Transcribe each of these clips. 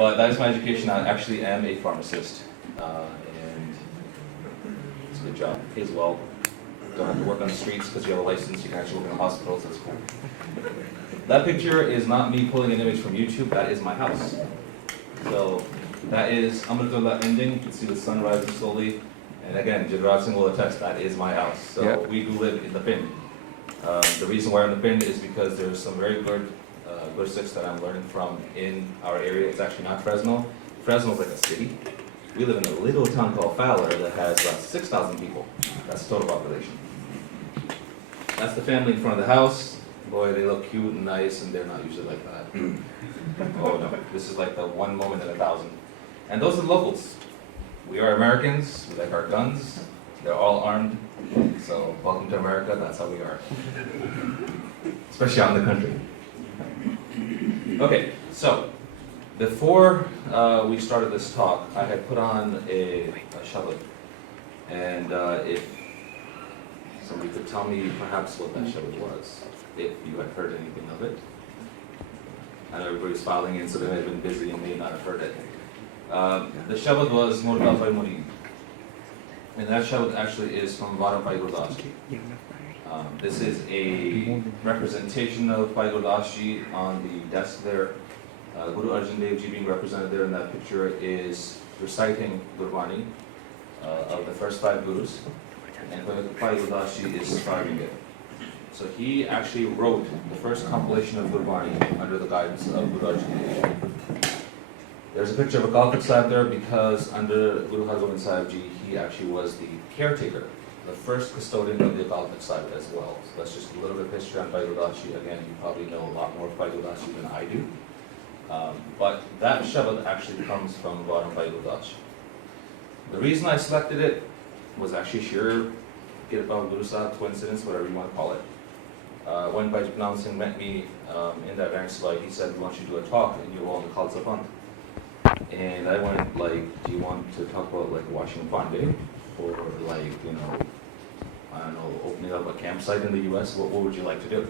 But that is my education. I actually am a pharmacist, and it's a good job. Pays well. Don't have to work on the streets because you have a license. You can actually work in hospitals. That's cool. That picture is not me pulling an image from YouTube. That is my house. So that is Amritullah ending. You can see the sun rising slowly. And again, Jidraj Singh will attest, that is my house. So we do live in the Pind. The reason why I'm in the Pind is because there's some very good Sikhs that I'm learning from in our area. It's actually not Fresno. Fresno is like a city. We live in a little town called Fowler that has about 6,000 people. That's the total population. That's the family in front of the house. Boy, they look cute and nice, and they're not usually like that. Oh no, this is like the one moment in 1,000. And those are the locals. We are Americans, we like our guns, they're all armed. So welcome to America, that's how we are. Especially out in the country. Okay, so before we started this talk, I had put on a shabad. And if somebody could tell me perhaps what that shabad was, if you had heard anything of it. I know everybody's filing in, so they may have been busy and may not have heard it. The shabad was Murda Bhai Murid. And that shabad actually is from Varam Bhai Gurdas. This is a representation of Bhai Gurdas Ji on the desk there. Guru Arjan Dev Ji being represented there in that picture is reciting Gurbani of the first 5 Gurus. And Bhai Gurdas Ji is scribing it. So he actually wrote the first compilation of Gurbani under the guidance of Guru Arjan Dev Ji. There's a picture of a Kalkat Sahib there because under Guru Hargobind Sahib Ji, he actually was the caretaker, the first custodian of the Kalkat Sahib as well. So that's just a little bit of history on Bhai Gurdas Ji. Again, you probably know a lot more of Bhai Gurdas Ji than I do. But that shabad actually comes from Varam Bhai Gurdas Ji. The reason I selected it was actually sheer Kirpa Guru Sahib coincidence, whatever you want to call it. When Bhai Jagnath Singh met me in that Rank Slide, he said, "We want you to do a talk in your role in the Khalsa Fund." And I went like, "Do you want to talk about like washing Pandey? Or like, you know, I don't know, opening up a campsite in the US? What would you like to do?"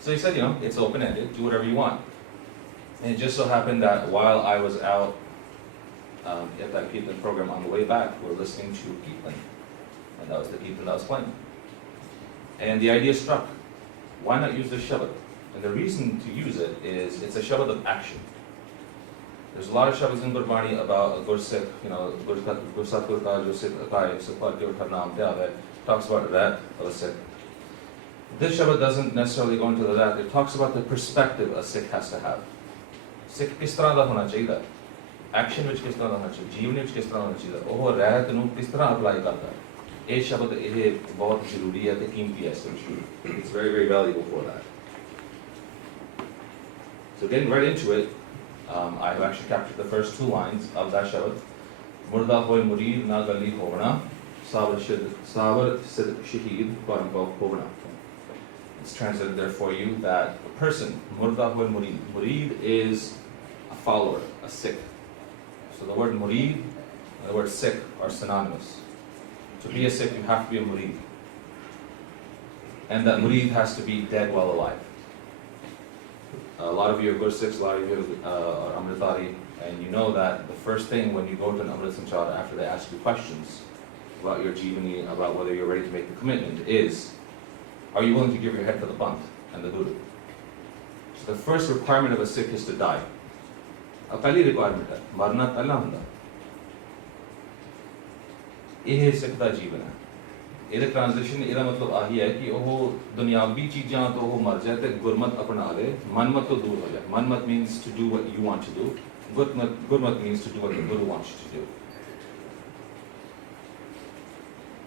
So he said, you know, it's open-ended, do whatever you want. And it just so happened that while I was out at that Kirtan program on the way back, we were listening to Kirtan. And that was the Kirtan that was playing. And the idea struck, why not use this shabad? And the reason to use it is it's a shabad of action. There's a lot of shabads in Gurbani about a Gursikh, you know, Gursat Gurkha, Gursikh Akai, Sukhpat Gurkha Naam Tyave, talks about that of a Sikh. This shabad doesn't necessarily go into that, it talks about the perspective a Sikh has to have. Sikh kis tarah da hona chahiye, action which kis tarah da hona chahiye, jeevan which kis tarah hona chahiye, oh rahat nu kis tarah apply karta hai. Ye shabad eh bahut zaruri hai te qeemati hai, it's very, very valuable for that. So getting right into it, I have actually captured the first 2 lines of that shabad. Murda hoy murid na gali hovna, sabar sid shaheed param hovna. It's translated there for you that a person, murda hoy murid. Murid is a follower, a Sikh. So the word murid and the word Sikh are synonymous. To be a Sikh, you have to be a murid. And that murid has to be dead while alive. A lot of you are Gursikhs, a lot of you are Amritari, and you know that the first thing when you go to an Amrit Sanchar after they ask you questions about your jeevani, about whether you're ready to make the commitment, is, are you willing to give your head for the Panth and the Guru? So the first requirement of a Sikh is to die. A pehli requirement hai, marna pehla hunda. This is Sikh da jeevan hai. ਇਹਦਾ transition ਇਹਦਾ ਮਤਲਬ ਆਹੀ ਹੈ ਕਿ ਉਹ ਦੁਨਿਆਵੀ ਚੀਜ਼ਾਂ ਤੋਂ ਉਹ ਮਰ ਜਾਏ ਤੇ ਗੁਰਮਤ ਅਪਣਾ ਲੇ ਮਨਮਤ ਤੋਂ ਦੂਰ ਹੋ ਜਾਏ ਮਨਮਤ means to do what you want to do gurmat means to do what the guru wants you to do.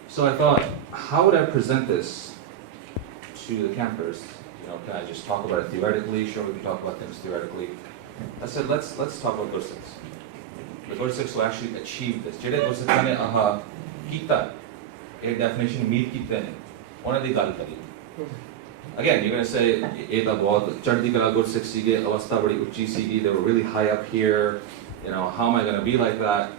So I thought, how would I present this to the campers? You know, can I just talk about it theoretically? Sure, we can talk about things theoretically. I said, let's talk about Gursikhs. The Gursikhs who actually achieved this. ਜਿਹੜੇ ਗੁਰਸਿੱਖਾਂ ਨੇ ਆਹ ਕੀਤਾ एक definition meet की तरह उन्हें दी गाल करी. Again, you're going to say, ये तो बहुत चढ़ती कला गुरसिख सीगे, अवस्था बड़ी ऊंची सीगी, they were really high up here, you know, how am I going to be like that?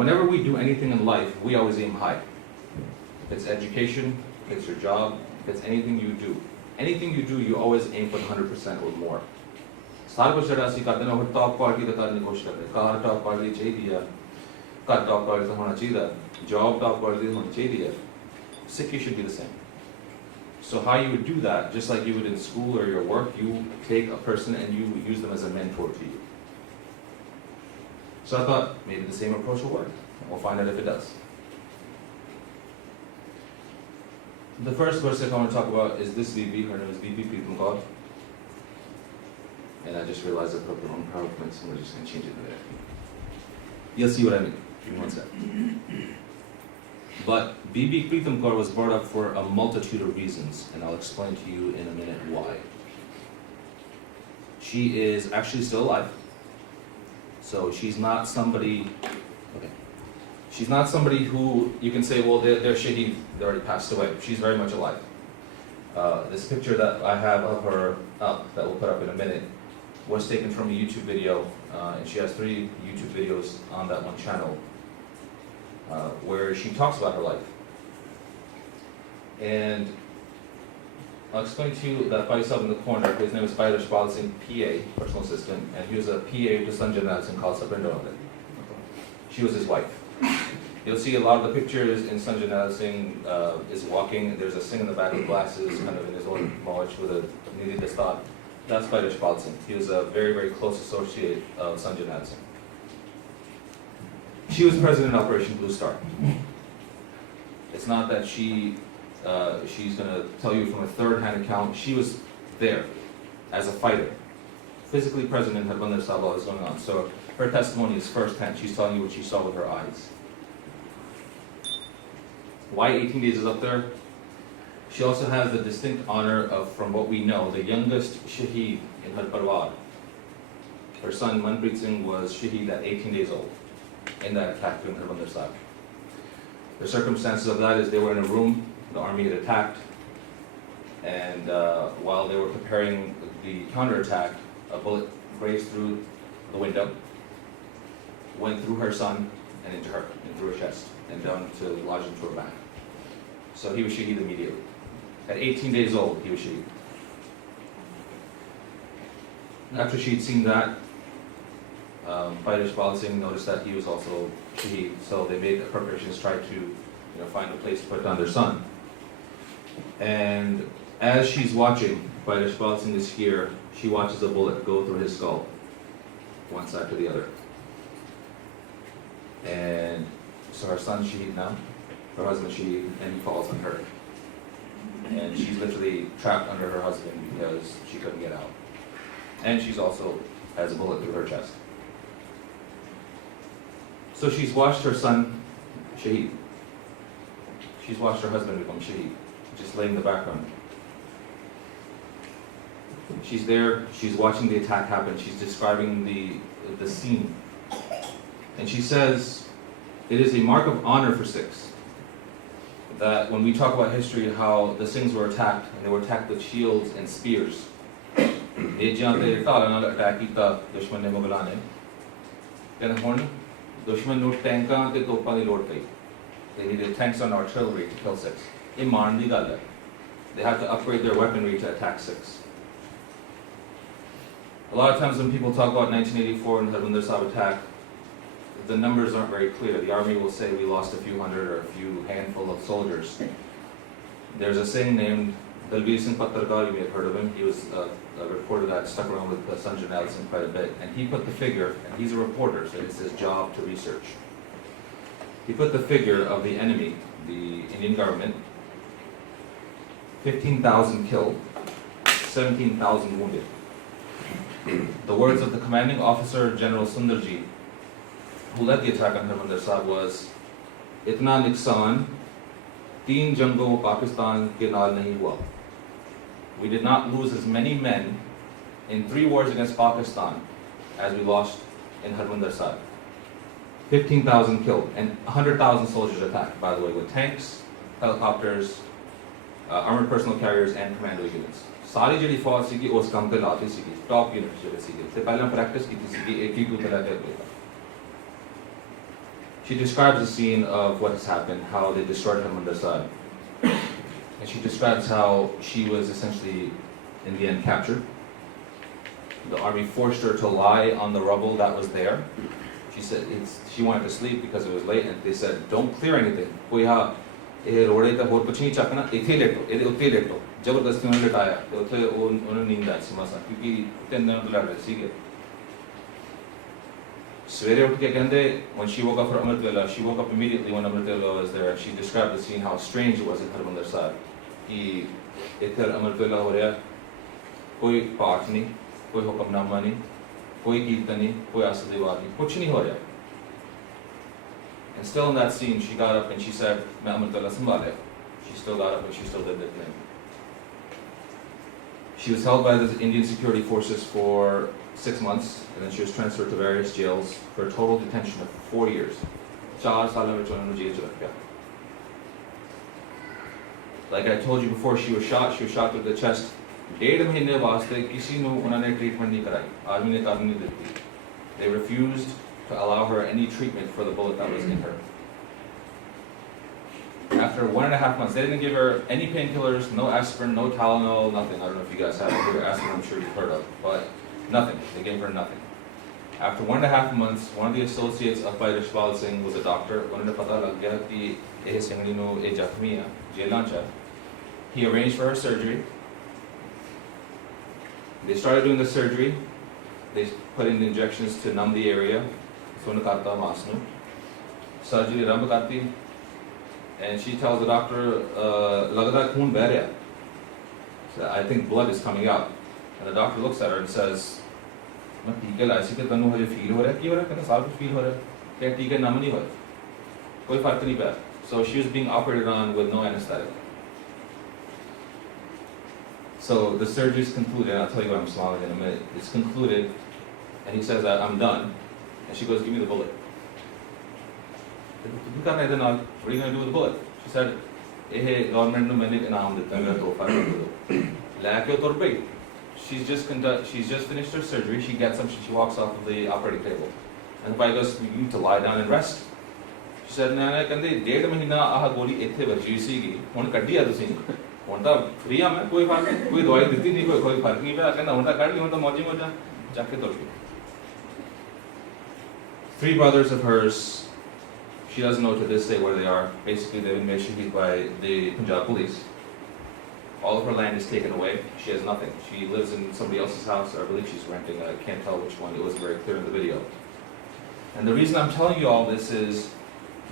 Whenever we do anything in life, we always aim high. If it's education, if it's your job, if it's anything you do, you always aim for 100% or more. It's सारा कुछ जेह्ड़ा ਅਸੀਂ ਕਰਦੇ ना top quality ਦਾ ਕਰਨ ਦੀ ਕੋਸ਼ਿਸ਼ ਕਰਦੇ ਕਾਰ top quality ਚਾਹੀਦੀ ਆ ਘਰ टॉप क्वालिटी ਦਾ ਹੋਣਾ ਚਾਹੀਦਾ जॉब टॉप क्वालिटी ਦੀ ਹੋਣੀ ਚਾਹੀਦੀ ਹੈ Sikhi should be the same. So how you would do that, just like you would in school or your work, you take a person and you use them as a mentor to you. So I thought maybe the same approach will work. We'll find out if it does. The first person I want to talk about is this VP. Her name is VP Preetam Kaur. And I just realized I put up the wrong PowerPoint, so we're just going to change it there. You'll see what I mean. Give me one second. But Bibi Preetam Kaur was brought up for a multitude of reasons, and I'll explain to you in a minute why. She is actually still alive, so she's not somebody. Okay, she's not somebody who you can say, well, they're shaheed, they already passed away. She's very much alive. This picture that I have of her up, that we'll put up in a minute, was taken from a YouTube video, and she has 3 YouTube videos on that one channel. Where she talks about her life. And I'll explain to you that Faisal in the corner, his name is Bhai Singh, PA, personal assistant, and he was a PA to Sanjana in Khalsa. She was his wife. You'll see a lot of the pictures in Sanjana Singh is walking. There's a Singh in the back with glasses, kind of in his own march with a nearly dastar. That's Bhai Singh. He was a very, very close associate of Sanjana Singh. She was president of Operation Blue Star. It's not that she's going to tell you from a third-hand account. She was there as a fighter. Physically present in Harbinder Sahib while this was going on. So her testimony is first-hand. She's telling you what she saw with her eyes. Why 18 days is up there? She also has the distinct honor of, from what we know, the youngest shaheed in her parwar. Her son Manpreet Singh was shaheed at 18 days old. In that attack during Harbinder Sahib. The circumstances of that is they were in a room, the army had attacked, and while they were preparing the counterattack, a bullet grazed through the window, went through her son and into her, and through her chest, and down to lodge into her back. So he was shaheed immediately. At 18 days old, he was shaheed. After she'd seen that, Bhai Singh noticed that he was also shaheed, so they made preparations, tried to find a place to put down their son. And as she's watching, Bhai Singh is here, she watches a bullet go through his skull, one side to the other. And so her son's shaheed now, her husband's shaheed, and he falls on her. And she's literally trapped under her husband because she couldn't get out. And she's also has a bullet through her chest. So she's watched her son shaheed. She's watched her husband become shaheed, just laying in the background. She's there, she's watching the attack happen, she's describing the scene. And she says, it is a mark of honor for Sikhs that when we talk about history, how the Singhs were attacked, and they were attacked with shields and spears. दुश्मन ਨੂੰ ਟੈਂਕਾਂ ਤੇ ਤੋਪਾਂ ਦੀ ਲੋੜ ਪਈ they needed tanks and artillery to kill Sikhs ਇਹ ਮਾਰਨ ਦੀ ਗੱਲ ਹੈ they had to upgrade their weaponry to attack Sikhs a lot of times when people talk about 1984 and the Harbinder Sahib attack the numbers aren't very clear the army will say we lost a few hundred or a few handful of soldiers there's a Singh named Dalbir Singh Patarkar, you may have heard of him. He was a reporter that stuck around with Sanjay Nelson quite a bit. And he put the figure, and he's a reporter, so it's his job to research. He put the figure of the enemy, the Indian government, 15,000 killed, 17,000 wounded. The words of the commanding officer, General Sundarji, who led the attack on Harbinder Sahib was, "Itna nuksan, 3 jangon Pakistan ke naal nahi hua." We did not lose as many men in 3 wars against Pakistan as we lost in Harbinder Sahib. 15,000 killed and 100,000 soldiers attacked, by the way, with tanks, helicopters, armored personal carriers and commando units. सारी ਜਿਹੜੀ फौज ਸੀਗੀ ਉਸ ਕੰਮ ਤੇ ਲਾਤੀ ਸੀਗੀ top unit ਜਿਹੜੇ ਸੀਗੇ ਤੇ ਪਹਿਲਾਂ ਪ੍ਰੈਕਟਿਸ ਕੀਤੀ ਸੀਗੀ 82 ਤੋਂ ਲੈ ਕੇ ਅੱਗੇ She describes the scene of what has happened, how they destroyed Harbinder Sahib. And she describes how she was essentially, in the end, captured. the army forced her to lie on the rubble that was there. She said she wanted to sleep because it was late, and they said, don't clear anything. कोई हाँ ये रोड़े का होर कुछ नहीं चकना, इथे लेटो, ये उत्ते लेटो. जबरदस्ती उन्होंने लिटाया, तो उत्ते उन्होंने नींद आई सिमासा, क्योंकि 3 दिन तो लड़ रहे सीगे. सवेरे उठ के कहते, when she woke up for Amrit Vela, she woke up immediately when Amrit Vela was there. She described the scene, how strange it was in Harmandir Sahib. कि इधर Amrit Vela हो रहा, कोई पाठ नहीं, कोई हुक्मनामा नहीं, कोई कीर्तन नहीं, कोई आसदीवार नहीं, कुछ नहीं हो रहा. And still in that scene, she got up and she said, "मैं Amrit Vela संभाले." She still got up and she still did the thing. She was held by the Indian security forces for 6 months, and then she was transferred to various jails for a total detention of 4 years. 4 साल में उन्होंने jail में रखा. Like I told you before, she was shot through the chest. 1.5 महीने वास्ते किसी ने उन्होंने treatment नहीं कराई. आर्मी ने कार्ड नहीं दी. They refused to allow her any treatment for the bullet that was in her. After 1.5 months, they didn't give her any painkillers, no aspirin, no Tylenol, nothing. I don't know if you guys have heard of aspirin, I'm sure you've heard of, but nothing. They gave her nothing. After 1.5 months, one of the associates of Bhai Singh was a doctor. उन्होंने पता लग गया कि ये सिंगड़ी no ये जख्मी है, जेलां चा. He arranged for her surgery. They started doing the surgery. They put in the injections to numb the area. सुन करता मासनु. Surgery रंभ करती. And she tells the doctor, "Lagda खून बह रहा." So I think blood is coming out. And the doctor looks at her and says, "मैं टीके लाइसी के तनु हजे feel हो रहा है, क्यों हो रहा है? कहता साल कुछ फील हो रहा है, क्या टीके नम नहीं हो रहा, कोई फर्क नहीं पड़ा." So she was being operated on with no anesthetic. So the surgery is concluded, and I'll tell you why I'm smiling in a minute. It's concluded, and he says that I'm done, and she goes, "Give me the bullet." What are you going to do with the bullet? She said, "Eh, government no मैंने इनाम देता है, मेरा तोहफा दे दो." लाके उतर पे. She's just finished her surgery. She gets up, she walks off of the operating table, and the guy goes, "You need to lie down and rest." She said, "मैं कहते 1.5 महीना आह गोली इत्थे बची सीगी, हुन कड्डी आ तुसीं, हुन तां फ्री आ मैं, कोई फर्क नहीं, कोई दवाई दित्ती नहीं, कोई फर्क नहीं पिया, कहंदा हुन तां कड्ड ली, हुन तां मौजी मौजा जाके तुर गई." 3 brothers of hers, she doesn't know to this day where they are. Basically, they've been made shaheed by the Punjab police. All of her land is taken away. She has nothing. She lives in somebody else's house, or I believe she's renting. I can't tell which one. It wasn't very clear in the video. And the reason I'm telling you all this is,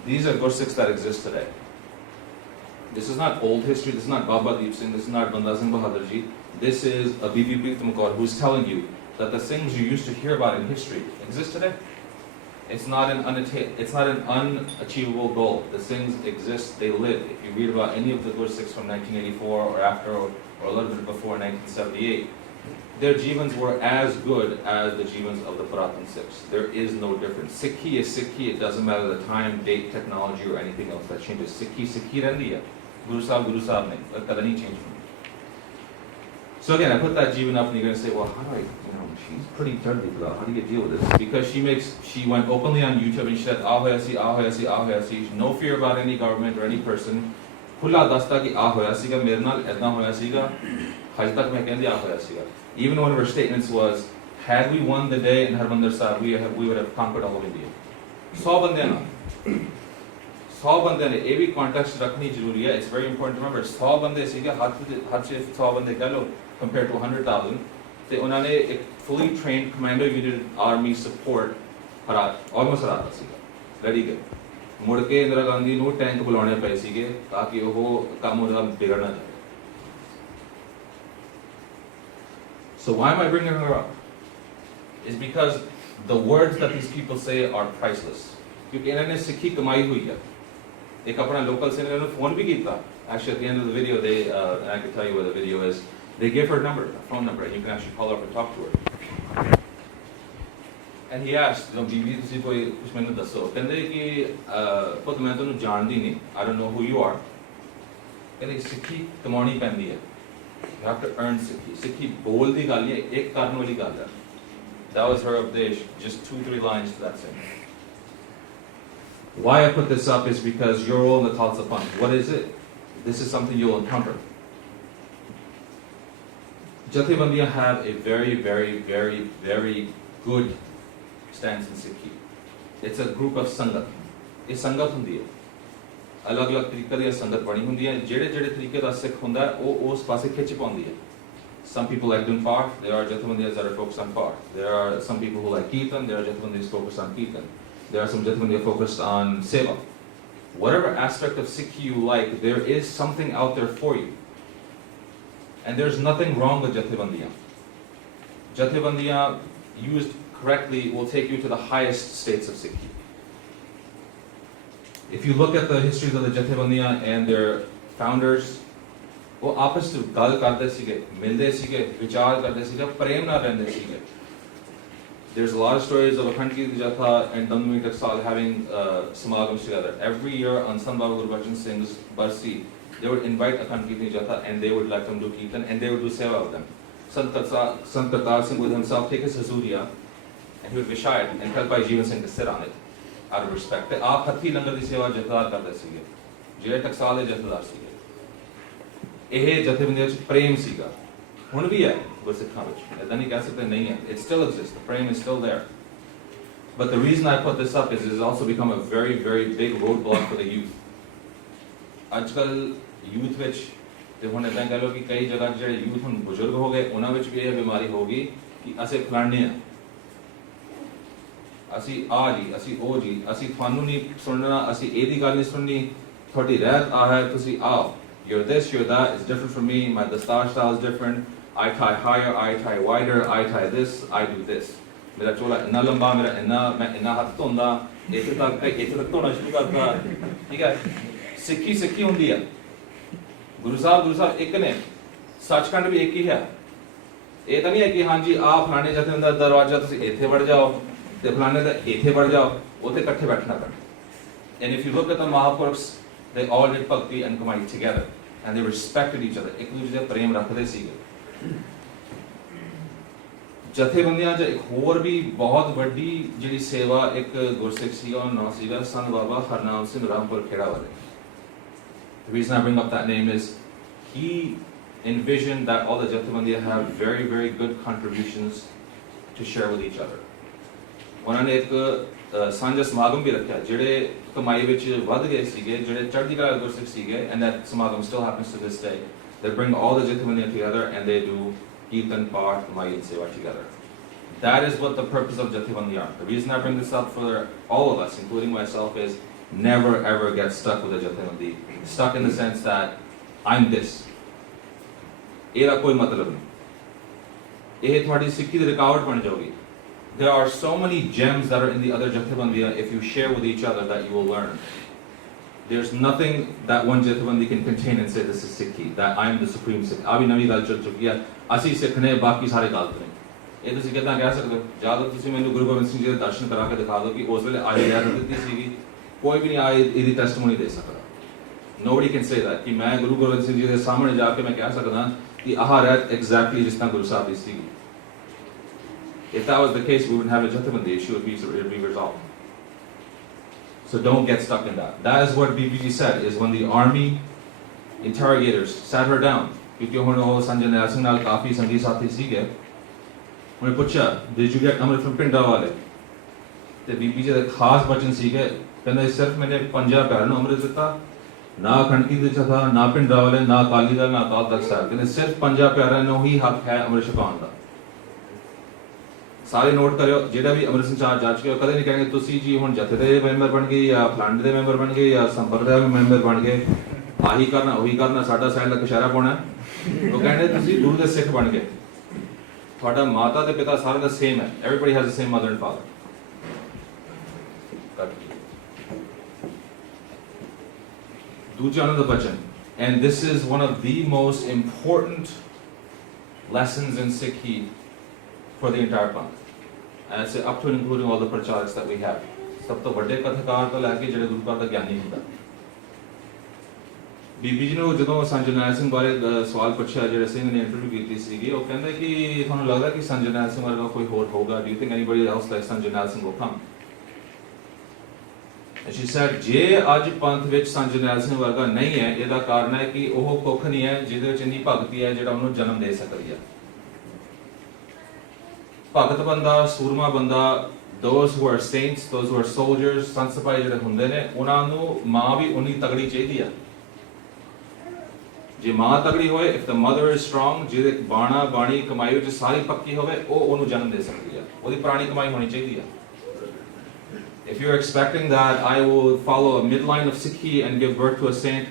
these are Gursikhs that exist today. This is not old history. This is not Baba Deep Singh. This is not Banda Singh Bahadur Ji. This is a Bibi Pritam Kaur who's telling you that the things you used to hear about in history exist today. It's not an unachievable goal. The things exist, they live. If you read about any of the Gursikhs from 1984 or after, or a little bit before 1978, their jivans were as good as the jivans of the Puratan Sikhs. There is no difference. Sikhi is Sikhi. It doesn't matter the time, date, technology, or anything else that changes. Sikhi rendi hai. Guru Sahib nahi. That doesn't change for me. So again, I put that jivan up, and you're going to say, "Well, how do I, she's pretty dirty, how do you deal with this?" Because she went openly on YouTube and she said, "Ah hoya si, no fear about any government or any person. Khula dasta ki ah hoya si ga, mere naal edna hoya si ga, haj tak main kendi ah hoya si ga." Even one of her statements was, "Had we won the day in Harmandir Sahib, we would have conquered all of India." 100 bande na. 100 bande ne, ye bhi context rakhni zaruri hai. It's very important to remember, 100 bande si ga, had se 100 bande keh lo, compared to 100,000. They उन्होंने एक fully trained commando unit army support almost हराता सीगा, ready गए. मुड़ के इंदिरा गांधी नू tank बुलाने पे सीगे ताकि वो काम उनका बिगड़ना जाए. So why am I bringing her up? Is because the words that these people say are priceless. क्योंकि इन्होंने सिक्खी कमाई हुई है. एक अपना local से इन्होंने फोन भी किया. Actually, at the end of the video, and I can tell you where the video is. They gave her a phone number, and you can actually call her up and talk to her. And he asked, "Bibi, तुसी कोई कुछ मैंने दसो." कहते कि पुत मैं तुहानू जानदी नहीं. I don't know who you are. कहते सिक्खी कमानी पैंदी है. You have to earn Sikhi. Sikhi बोल दी गल है, एक करने वाली गल है. That was her update, just 2-3 lines to that thing. Why I put this up is because your role in the Khalsa Fund. What is it? This is something you'll encounter. Jathebandiyan have a very, very, very, very good stance in Sikhi. It's a group of sangat. ਇਹ ਸੰਗਤ ਹੁੰਦੀ ਹੈ, ਅਲੱਗ-ਅਲੱਗ ਤਰੀਕੇ ਦੀ ਸੰਗਤ ਬਣੀ ਹੁੰਦੀ ਹੈ, ਜਿਹੜੇ ਤਰੀਕੇ ਦਾ ਸਿੱਖ ਹੁੰਦਾ ਹੈ ਉਹ ਉਸ ਪਾਸੇ ਖਿੱਚ ਪਾਉਂਦੀ ਹੈ. Some people like doing part, there are Jathebandiyas that are focused on part. There are some people who like Kirtan, there are Jathebandiyas focused on Kirtan. There are some Jathebandiyas focused on Seva. Whatever aspect of Sikhi you like, there is something out there for you. And there's nothing wrong with Jathebandiyan. Jathebandiyan, used correctly, will take you to the highest states of Sikhi. If you look at the histories of the Jathebandiyan and their founders, वो आपस में गल करते सीगे, मिलते सीगे, विचार करते सीगे, प्रेम ना रहते सीगे. There's a lot of stories of Akhand Kirti Jatha and Damdami Taksal having samagams together. Every year on Sant Baba Gurbachan Singh's Barsi, they would invite Akhand Kirti Jatha and they would let them do Kirtan and they would do seva with them. Sant Kartar Singh would himself take his hazuriya and he would vishai it and tell Bhai Jeevan Singh to sit on it out of respect. ਤੇ ਆਪ ਹੱਥੀ ਲੰਗਰ ਦੀ ਸੇਵਾ ਜਥੇਦਾਰ ਕਰਦੇ ਸੀਗੇ, ਜਿਹੜੇ ਟਕਸਾਲ ਦੇ ਜਥੇਦਾਰ ਸੀਗੇ. ਇਹ ਜਥੇਬੰਦੀਆਂ ਵਿੱਚ ਪ੍ਰੇਮ ਸੀਗਾ, ਹੁਣ ਵੀ ਹੈ ਗੁਰਸਿੱਖਾਂ ਵਿੱਚ, ਏਦਾਂ ਨਹੀਂ ਕਹਿ ਸਕਦੇ ਨਹੀਂ ਹੈ. It still exists, the prem is still there. But the reason I put this up is it has also become a very, very big roadblock for the youth. ਅੱਜ ਕੱਲ੍ਹ youth ਵਿੱਚ ਤੇ ਹੁਣ ਏਦਾਂ ਕਹਿ ਲਓ ਕਿ ਕਈ ਜਗ੍ਹਾ ਜਿਹੜੇ youth ਹੁਣ ਬਜ਼ੁਰਗ ਹੋ ਗਏ, ਉਹਨਾਂ ਵਿੱਚ ਵੀ ਇਹ ਬਿਮਾਰੀ ਹੋ ਗਈ ਕਿ ਅਸੀਂ ਫਲਾਣੇ ਆ, ਅਸੀਂ ਆ ਜੀ, ਅਸੀਂ ਉਹ ਜੀ, ਅਸੀਂ ਤੁਹਾਨੂੰ ਨਹੀਂ ਸੁਣਨਾ, ਅਸੀਂ ਇਹਦੀ ਗੱਲ ਨਹੀਂ ਸੁਣਨੀ, ਤੁਹਾਡੀ ਰਹਿਤ ਆ ਹੈ, ਤੁਸੀਂ ਆਓ. You're this, you're that, it's different from me, my dastar style is different, I tie higher, I tie wider, I tie this, I do this. ਮੇਰਾ ਚੋਲਾ ਇੰਨਾ ਲੰਬਾ, ਮੇਰਾ ਇੰਨਾ, ਮੈਂ ਇੰਨਾ ਹੱਥ ਧੋਂਦਾ, ਇੱਥੇ ਤੱਕ ਧੋਣਾ ਸ਼ੁਰੂ ਕਰਦਾ. ਠੀਕ ਹੈ, ਸਿੱਖੀ ਹੁੰਦੀ ਹੈ. ਗੁਰੂ ਸਾਹਿਬ ਇੱਕ ਨੇ, ਸੱਚਖੰਡ ਵੀ ਇੱਕ ਹੀ ਹੈ. ਇਹ ਤਾਂ ਨਹੀਂ ਹੈ ਕਿ ਹਾਂਜੀ ਆ ਫਲਾਣੇ ਜਥੇ ਦਾ ਦਰਵਾਜ਼ਾ ਤੁਸੀਂ ਇੱਥੇ ਵੜ ਜਾਓ ਤੇ ਫਲਾਣੇ ਦਾ ਇੱਥੇ ਵੜ ਜਾਓ, ਉੱਥੇ ਇਕੱਠੇ ਬੈਠਣਾ ਪੈਣਾ. And if you look at the Mahapurukhs, they all did bhakti and kamai together and they respected each other. ਇੱਕ ਦੂਜੇ ਦਾ ਪ੍ਰੇਮ ਰੱਖਦੇ ਸੀਗੇ. ਜਥੇਬੰਦੀਆਂ 'ਚ ਇੱਕ ਹੋਰ ਵੀ ਬਹੁਤ ਵੱਡੀ ਜਿਹੜੀ ਸੇਵਾ ਇੱਕ ਗੁਰਸਿੱਖ ਸੀਗਾ, ਉਹ ਨਾਂ ਸੀਗਾ ਸੰਤ ਬਾਬਾ ਹਰਨਾਮ ਸਿੰਘ ਰਾਮਪੁਰ ਖੇੜਾ ਵਾਲੇ. The reason I bring up that name is he envisioned that all the Jathebandiya have very, very good contributions to share with each other. ਉਹਨਾਂ ਨੇ ਇੱਕ ਸਾਂਝਾ ਸਮਾਗਮ ਵੀ ਰੱਖਿਆ, ਜਿਹੜੇ ਕਮਾਈ ਵਿੱਚ ਵੱਧ ਗਏ ਸੀਗੇ, ਜਿਹੜੇ ਚੜ੍ਹਦੀ ਕਲਾ ਗੁਰਸਿੱਖ ਸੀਗੇ, and that ਸਮਾਗਮ still happens to this day. They bring all the Jathebandiya together and they do Kirtan, Path, Kamai and Seva together. That is what the purpose of Jathebandiya are. The reason I bring this up for all of us, including myself, is never ever get stuck with a Jathebandi. Stuck in the sense that I'm this. ਇਹਦਾ ਕੋਈ ਮਤਲਬ ਨਹੀਂ. ਇਹ ਤੁਹਾਡੀ ਸਿੱਖੀ ਦੀ ਰੁਕਾਵਟ ਬਣ ਜਾਊਗੀ. There are so many gems that are in the other Jathebandiya if you share with each other that you will learn. There's nothing that one Jathebandi can contain and say this is Sikhi, that I am the supreme Sikh. ਆ ਵੀ ਨਵੀਂ ਗੱਲ ਚੱਲ ਚੁੱਕੀ ਹੈ, ਅਸੀਂ ਸਿੱਖ ਨੇ, ਬਾਕੀ ਸਾਰੇ ਗਲਤ ਨੇ. ਇਹ ਤੁਸੀਂ ਕਿੱਦਾਂ ਕਹਿ ਸਕਦੇ ਹੋ? ਜਾਂ ਤਾਂ ਤੁਸੀਂ ਮੈਨੂੰ ਗੁਰੂ ਗੋਬਿੰਦ ਸਿੰਘ ਜੀ ਦੇ ਦਰਸ਼ਨ ਕਰਾ ਕੇ ਦਿਖਾ ਦਿਓ ਕਿ ਉਸ ਵੇਲੇ ਆਹੀ ਰਹਿਤ ਦਿੱਤੀ ਸੀਗੀ, ਕੋਈ ਵੀ ਨਹੀਂ ਆਏ ਇਹਦੀ ਟੈਸਟਮੋਨੀ ਦੇ ਸਕਦਾ. Nobody can say that ਕਿ ਮੈਂ ਗੁਰੂ ਗੋਬਿੰਦ ਸਿੰਘ ਜੀ ਦੇ ਸਾਹਮਣੇ ਜਾ ਕੇ ਮੈਂ ਕਹਿ ਸਕਦਾ ਕਿ ਆਹ ਰਹਿਤ ਐਗਜ਼ੈਕਟਲੀ ਜਿਸ ਤਰ੍ਹਾਂ ਗੁਰੂ ਸਾਹਿਬ ਦੀ ਸੀਗੀ. If that was the case, we wouldn't have a Jathebandi issue, it would be resolved. So don't get stuck in that. That is what BBG said, is when the army interrogators sat her down, ਕਿਉਂਕਿ ਹੁਣ ਉਹ ਸੰਜੇ ਨਿਆਲ ਸਿੰਘ ਨਾਲ ਕਾਫੀ ਸੰਗੀ ਸਾਥੀ ਸੀਗੇ, ਉਹਨੇ ਪੁੱਛਿਆ did you get Amrit from ਪਿੰਡਾਂ ਵਾਲੇ? ਤੇ BBG ਦੇ ਖਾਸ ਬਚਨ ਸੀਗੇ, ਕਹਿੰਦੇ ਸਿਰਫ ਮੈਨੇ 50 ਪਿਆਰਿਆਂ ਨੂੰ ਅੰਮ੍ਰਿਤ ਦਿੱਤਾ, ਨਾ ਅਖੰਡ ਕੀਰਤੀ ਜਥਾ, ਨਾ ਪਿੰਡਾਂ ਵਾਲੇ, ਨਾ ਅਕਾਲੀ ਦਲ, ਨਾ ਅਕਾਲ ਤਖਤ ਸਾਹਿਬ. ਕਹਿੰਦੇ ਸਿਰਫ 50 ਪਿਆਰਿਆਂ ਨੂੰ ਹੀ ਹੱਕ ਹੈ ਅੰਮ੍ਰਿਤ ਛਕਾਉਣ ਦਾ. ਸਾਰੇ ਨੋਟ ਕਰਿਓ, ਜਿਹੜਾ ਵੀ ਅੰਮ੍ਰਿਤ ਸੰਚਾਰ ਜਾ ਚੁੱਕੇ ਹੋ, ਕਦੇ ਨਹੀਂ ਕਹਿਣਗੇ ਤੁਸੀਂ ਜੀ ਹੁਣ ਜਥੇ ਦੇ ਮੈਂਬਰ ਬਣ ਗਏ ਜਾਂ ਫਲਾਣੇ ਦੇ ਮੈਂਬਰ ਬਣ ਗਏ ਜਾਂ ਸੰਪਰਦਾਇ ਦੇ ਮੈਂਬਰ ਬਣ ਗਏ, ਆਹੀ ਕਰਨਾ ਉਹੀ ਕਰਨਾ, ਸਾਡਾ ਸਾਈਡ ਦਾ ਕਸ਼ਹਿਰਾ ਪਾਉਣਾ. ਉਹ ਕਹਿੰਦੇ ਤੁਸੀਂ ਗੁਰੂ ਦੇ ਸਿੱਖ ਬਣ ਗਏ, ਤੁਹਾਡਾ ਮਾਤਾ ਤੇ ਪਿਤਾ ਸਾਰਿਆਂ ਦਾ ਸੇਮ ਹੈ. Everybody has the same mother and father. ਦੂਜਾ ਉਹਨਾਂ ਦਾ ਬਚਨ, and this is one of the most important lessons in Sikhi for the entire Panth. And I say up to and including all the pracharaks that we have. ਸਭ ਤੋਂ ਵੱਡੇ ਕਥਾਕਾਰ ਤੋਂ ਲੈ ਕੇ ਜਿਹੜੇ ਗੁਰੂ ਘਰ ਦਾ ਗਿਆਨੀ ਹੁੰਦਾ. ਬੀਬੀ ਜੀ ਨੂੰ ਜਦੋਂ ਸੰਤ ਜਰਨੈਲ ਸਿੰਘ ਬਾਰੇ ਸਵਾਲ ਪੁੱਛਿਆ, ਜਿਹੜੇ ਸਿੰਘ ਨੇ ਇੰਟਰਵਿਊ ਕੀਤੀ ਸੀਗੀ, ਉਹ ਕਹਿੰਦੇ ਕਿ ਤੁਹਾਨੂੰ ਲੱਗਦਾ ਕਿ ਸੰਤ ਜਰਨੈਲ ਸਿੰਘ ਵਰਗਾ ਕੋਈ ਹੋਰ ਹੋਊਗਾ? Do you think anybody else like Sant Jarnail Singh will come? And she said, ਜੇ ਅੱਜ ਪੰਥ ਵਿੱਚ ਸੰਤ ਜਰਨੈਲ ਸਿੰਘ ਵਰਗਾ ਨਹੀਂ ਹੈ, ਇਹਦਾ ਕਾਰਨ ਹੈ ਕਿ ਉਹ ਕੁੱਖ ਨਹੀਂ ਹੈ ਜਿਹਦੇ ਵਿੱਚ ਇੰਨੀ ਭਗਤੀ ਹੈ ਜਿਹੜਾ ਉਹਨੂੰ ਜਨਮ ਦੇ ਸਕਦੀ ਹੈ. ਭਗਤ ਬੰਦਾ ਸੂਰਮਾ ਬੰਦਾ, those who are saints, those who are soldiers, ਸੰਤ ਸਿਪਾਹੀ ਜਿਹੜੇ ਹੁੰਦੇ ਨੇ, ਉਹਨਾਂ ਨੂੰ ਮਾਂ ਵੀ ਉਨੀ ਤਗੜੀ ਚਾਹੀਦੀ ਆ। ਜੇ ਮਾਂ ਤਗੜੀ ਹੋਏ, if the mother is strong, ਜਿਹਦੇ ਬਾਣਾ ਬਾਣੀ ਕਮਾਈ ਵਿੱਚ ਸਾਰੀ ਪੱਕੀ ਹੋਵੇ, ਉਹ ਉਹਨੂੰ ਜਨਮ ਦੇ ਸਕਦੀ ਆ, ਉਹਦੀ ਪੁਰਾਣੀ ਕਮਾਈ ਹੋਣੀ ਚਾਹੀਦੀ ਆ। If you're expecting that I will follow a midline of Sikhi and give birth to a saint,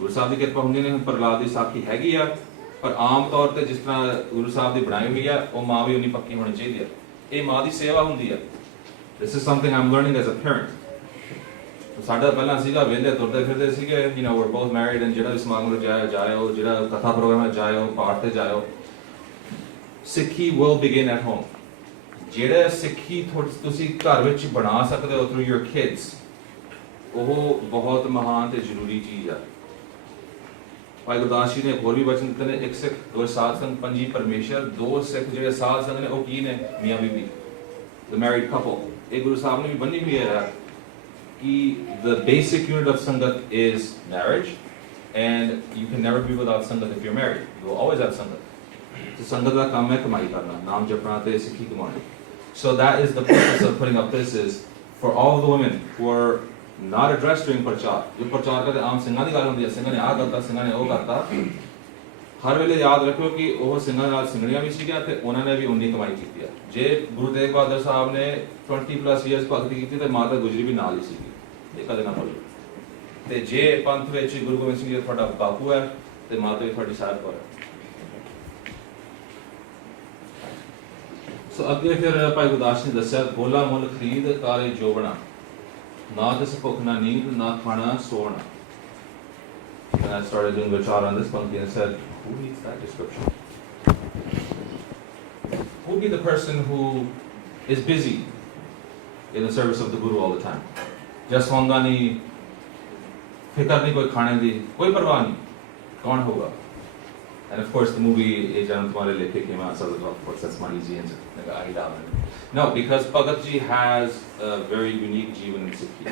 Guru Sahib ਦੀ ਕਿਰਪਾ ਹੁੰਦੀ ਨੇ, ਪ੍ਰਹਲਾਦ ਦੀ ਸਾਖੀ ਹੈਗੀ ਆ, ਪਰ ਆਮ ਤੌਰ ਤੇ ਜਿਸ ਤਰ੍ਹਾਂ ਗੁਰੂ ਸਾਹਿਬ ਦੀ ਬਣਾਈ ਹੋਈ ਆ, ਉਹ ਮਾਂ ਵੀ ਉਨੀ ਪੱਕੀ ਹੋਣੀ ਚਾਹੀਦੀ ਆ। ਇਹ ਮਾਂ ਦੀ ਸੇਵਾ ਹੁੰਦੀ ਆ। This is something I'm learning as a parent. ਸਾਡਾ ਪਹਿਲਾਂ ਸੀਗਾ ਵਿਹਲੇ ਤੁਰਦੇ ਫਿਰਦੇ ਸੀਗੇ, you know, we're both married, and ਜਿਹੜਾ ਵੀ ਸਮਾਗਮ ਵਿੱਚ ਜਾਇਓ, ਜਿਹੜਾ ਕਥਾ ਪ੍ਰੋਗਰਾਮ ਵਿੱਚ ਜਾਇਓ, ਪਾਠ ਤੇ ਜਾਇਓ। Sikhi will begin at home. ਜਿਹੜਾ ਸਿੱਖੀ ਤੁਸੀਂ ਘਰ ਵਿੱਚ ਬਣਾ ਸਕਦੇ ਹੋ through your kids, ਉਹ ਬਹੁਤ ਮਹਾਨ ਤੇ ਜ਼ਰੂਰੀ ਚੀਜ਼ ਆ। ਭਾਈ ਗੁਰਦਾਸ ਜੀ ਨੇ ਹੋਰ ਵੀ ਬਚਨ ਦਿੱਤੇ ਨੇ, ਇੱਕ ਸਿੱਖ ਦੋ ਸਾਧ ਸੰਗ ਪੰਜੀ ਪਰਮੇਸ਼ਰ। ਦੋ ਸਿੱਖ ਜਿਹੜੇ ਸਾਧ ਸੰਗ ਨੇ ਉਹ ਕੀ ਨੇ? ਮੀਆਂ ਬੀਬੀ, the married couple। ਇਹ ਗੁਰੂ ਸਾਹਿਬ ਨੇ ਵੀ ਬੰਨੀ ਹੋਈ ਹੈ ਕਿ the basic unit of sangat is marriage, and you can never be without sangat if you're married. You will always have sangat। ਤੇ ਸੰਗਤ ਦਾ ਕੰਮ ਹੈ ਕਮਾਈ ਕਰਨਾ, ਨਾਮ ਜਪਣਾ ਤੇ ਸਿੱਖੀ ਕਮਾਉਣੀ। So that is the purpose of putting up this, is for all the women who are not addressed during ਪ੍ਰਚਾਰ। ਜੋ ਪ੍ਰਚਾਰ ਕਰਦੇ ਆਮ ਸਿੰਘਾਂ ਦੀ ਗੱਲ ਹੁੰਦੀ ਹੈ, ਸਿੰਘਾਂ ਨੇ ਆਹ ਕਰਤਾ, ਸਿੰਘਾਂ ਨੇ ਉਹ ਕਰਤਾ। ਹਰ ਵੇਲੇ ਯਾਦ ਰੱਖਿਓ ਕਿ ਉਹ ਸਿੰਘਾਂ ਨਾਲ ਸਿੰਘਣੀਆਂ ਵੀ ਸੀਗੀਆਂ ਤੇ ਉਹਨਾਂ ਨੇ ਵੀ ਉਨੀ ਕਮਾਈ ਕੀਤੀ ਹੈ। ਜੇ ਗੁਰੂ ਤੇਗ ਬਹਾਦਰ ਸਾਹਿਬ ਨੇ 20+ years ਭਗਤੀ ਕੀਤੀ ਤੇ ਮਾਤਾ ਗੁਜਰੀ ਵੀ ਨਾਲ ਹੀ ਸੀਗੀ, ਇਹ ਕਦੇ ਨਾ ਭੁੱਲੋ। ਤੇ ਜੇ ਪੰਥ ਵਿੱਚ ਗੁਰੂ ਗੋਬਿੰਦ ਸਿੰਘ ਜੀ ਤੁਹਾਡਾ ਬਾਪੂ ਹੈ ਤੇ ਮਾਤਾ ਵੀ ਤੁਹਾਡੀ ਸਾਹਿਬ ਕੌਰ ਹੈ। ਸੋ ਅੱਗੇ ਫਿਰ ਭਾਈ ਗੁਰਦਾਸ ਨੇ ਦੱਸਿਆ, ਗੋਲਾ ਮੁੱਲ ਖਰੀਦ ਕਾਲੇ ਜੋਬਣਾ, ਨਾ ਤਿਸ ਭੁੱਖ ਨਾ ਨੀਂਦ ਨਾ ਖਾਣਾ ਸੋਣਾ। And I started doing vichar on this one and said, who needs that description? Who would be the person who is busy in the service of the Guru all the time? Just honda nahi, fikar nahi koi khane di, koi parwah nahi, kaun hoga? And of course the movie Ye Janam Tumhare Lekhe came out, so I was like, of course that's money ji and no, because Bhagat ji has a very unique Jeevan in Sikhi.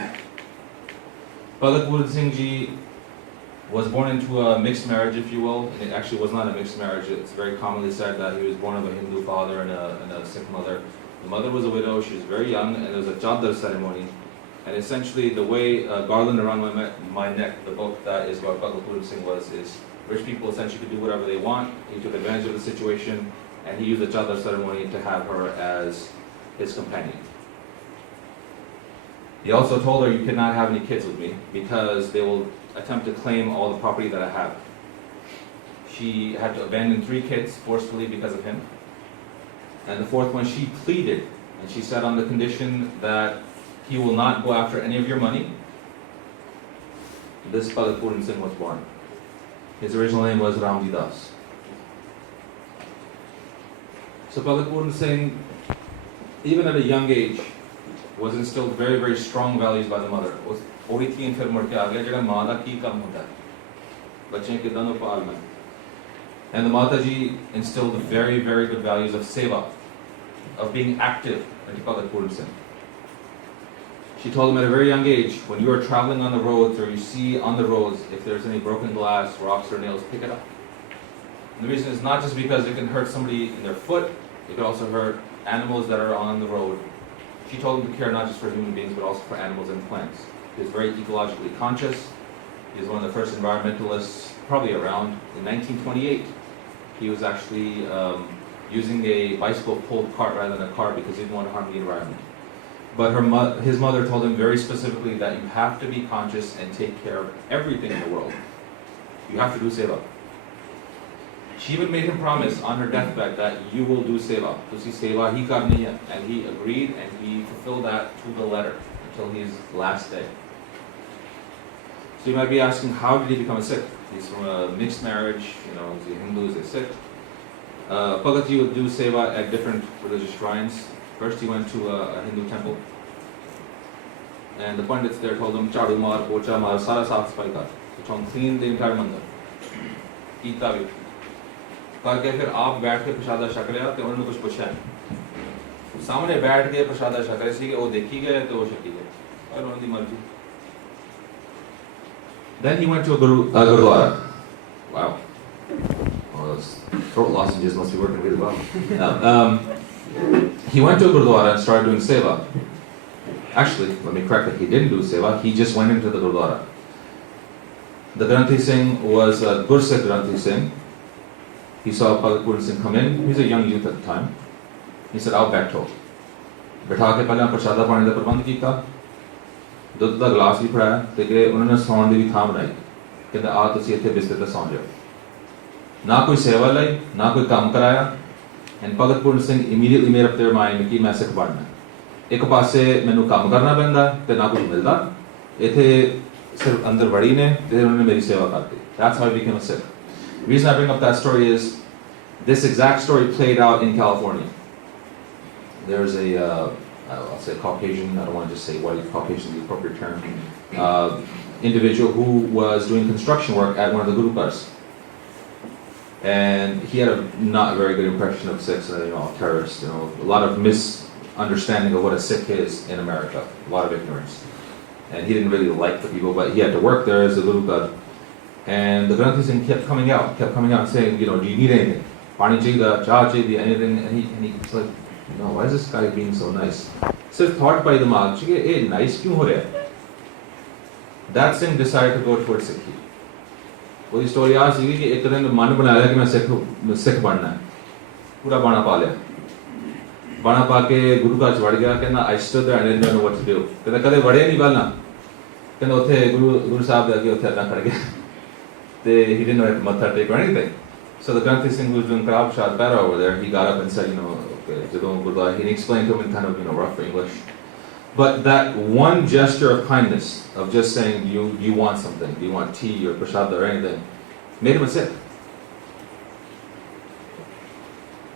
Bhagat Pooran Singh ji was born into a mixed marriage, if you will. And it actually was not a mixed marriage. It's very commonly said that he was born of a Hindu father and a Sikh mother. The mother was a widow, she was very young, and there was a chadar ceremony. And essentially the way Garland Around My Neck, the book that is what Bhagat Pooran Singh was, is rich people essentially could do whatever they want. He took advantage of the situation, and he used the chadar ceremony to have her as his companion. He also told her, you cannot have any kids with me because they will attempt to claim all the property that I have. She had to abandon 3 kids forcefully because of him. And the 4th one, she pleaded, and she said on the condition that he will not go after any of your money. This Bhagat Pooran Singh was born. His original name was Ramji Das. So Bhagat Pooran Singh, even at a young age, was instilled very, very strong values by the mother. ਉਹੀ theme ਫਿਰ ਮੁੜ ਕੇ ਆ ਗਿਆ ਜਿਹੜਾ ਮਾਂ ਦਾ ਕੀ ਕੰਮ ਹੁੰਦਾ ਹੈ, ਬੱਚੇ ਕਿਦਾਂ ਨੂੰ ਪਾਲਣਾ। And the Mataji instilled very, very good values of seva, of being active into Bhagat Pooran Singh. She told him at a very young age, when you are traveling on the roads or you see on the roads, if there's any broken glass, rocks or nails, pick it up. And the reason is not just because it can hurt somebody in their foot, it could also hurt animals that are on the road. She told him to care not just for human beings, but also for animals and plants. He was very ecologically conscious. He was one of the first environmentalists, probably around. In 1928, he was actually using a bicycle-pulled cart rather than a car because he didn't want to harm the environment. But his mother told him very specifically that you have to be conscious and take care of everything in the world. You have to do seva. She even made him promise on her deathbed that you will do seva. Tusi seva hi karni hai. And he agreed, and he fulfilled that to the letter until his last day. So you might be asking, how did he become a Sikh? He's from a mixed marriage, you know, is he Hindu, is he Sikh? Bhagat Ji would do seva at different religious shrines. First he went to a Hindu temple. And the pandits there told him, Chadu maar, pocha maar, sara saaf safai kar. So clean the entire mandir. Eat that. करके फिर आप बैठ के प्रसादा छक लिया तो उन्होंने कुछ पूछा नहीं, सामने बैठ के प्रसादा छक रहे सी वो देखी गए तो वो छकी गए और उन्होंने मर्जी। Then he went to a gurudwara. Wow, those throat lozenges must be working really well. He went to a Gurdwara and started doing seva. Actually, let me correct it, he didn't do seva, he just went into the Gurdwara. The Granthi Singh was a Gursikh Granthi Singh. He saw Bhagat Pooran Singh come in, he was a young youth at the time. He said, "I'll बैठो." बैठा के पहले प्रसादा पानी का प्रबंध किया, दुध का गिलास भी फड़ाया, ते के उन्होंने सौन दी भी थां बनाई, कहते आ तुसी इत्थे बिस्तर ते सौं जाओ। ना कोई सेवा लाई, ना कोई काम कराया, and Bhagat Pooran Singh immediately made up their mind कि मैं सिख बनना। एक पासे मैनू काम करना पैंदा ते ना कुछ मिलदा, इत्थे सिर्फ अंदर वड़ी ने ते उन्होंने मेरी सेवा कर दी। That's how I became a Sikh. The reason I bring up that story is this exact story played out in California. There's a, I'll say Caucasian, I don't want to just say white, Caucasian is the appropriate term, individual who was doing construction work at one of the Gurudwaras. And he had a not very good impression of Sikhs, terrorists, a lot of misunderstanding of what a Sikh is in America, a lot of ignorance. And he didn't really like the people, but he had to work there as a Gurudwara. And the Granthi Singh kept coming out and saying, do you need anything? Pani chahiye, cha chahiye, anything? And he was like, why is this guy being so nice? Sirf thought by the dimag che ye nice kyun ho raha hai? That Singh decided to go towards Sikhi. वो story आज थी कि एक दिन मन बनाया कि मैं सिख बनना है, पूरा बाणा पा लिया, बाणा पा के गुरु घर चढ़ गया, कहना I stood there and didn't know what to do, कहना कदे वड़े नहीं पहला, कहना उथे गुरु साहब जाके उथे अदा खड़ गया, they he didn't know how to matha take or anything. So the Granthi Singh who was doing Karab Shad Bera over there, he got up and said, okay, he explained to him in kind of rough English. But that one gesture of kindness, of just saying, do you want something? Do you want tea or prasada or anything? Made him a Sikh.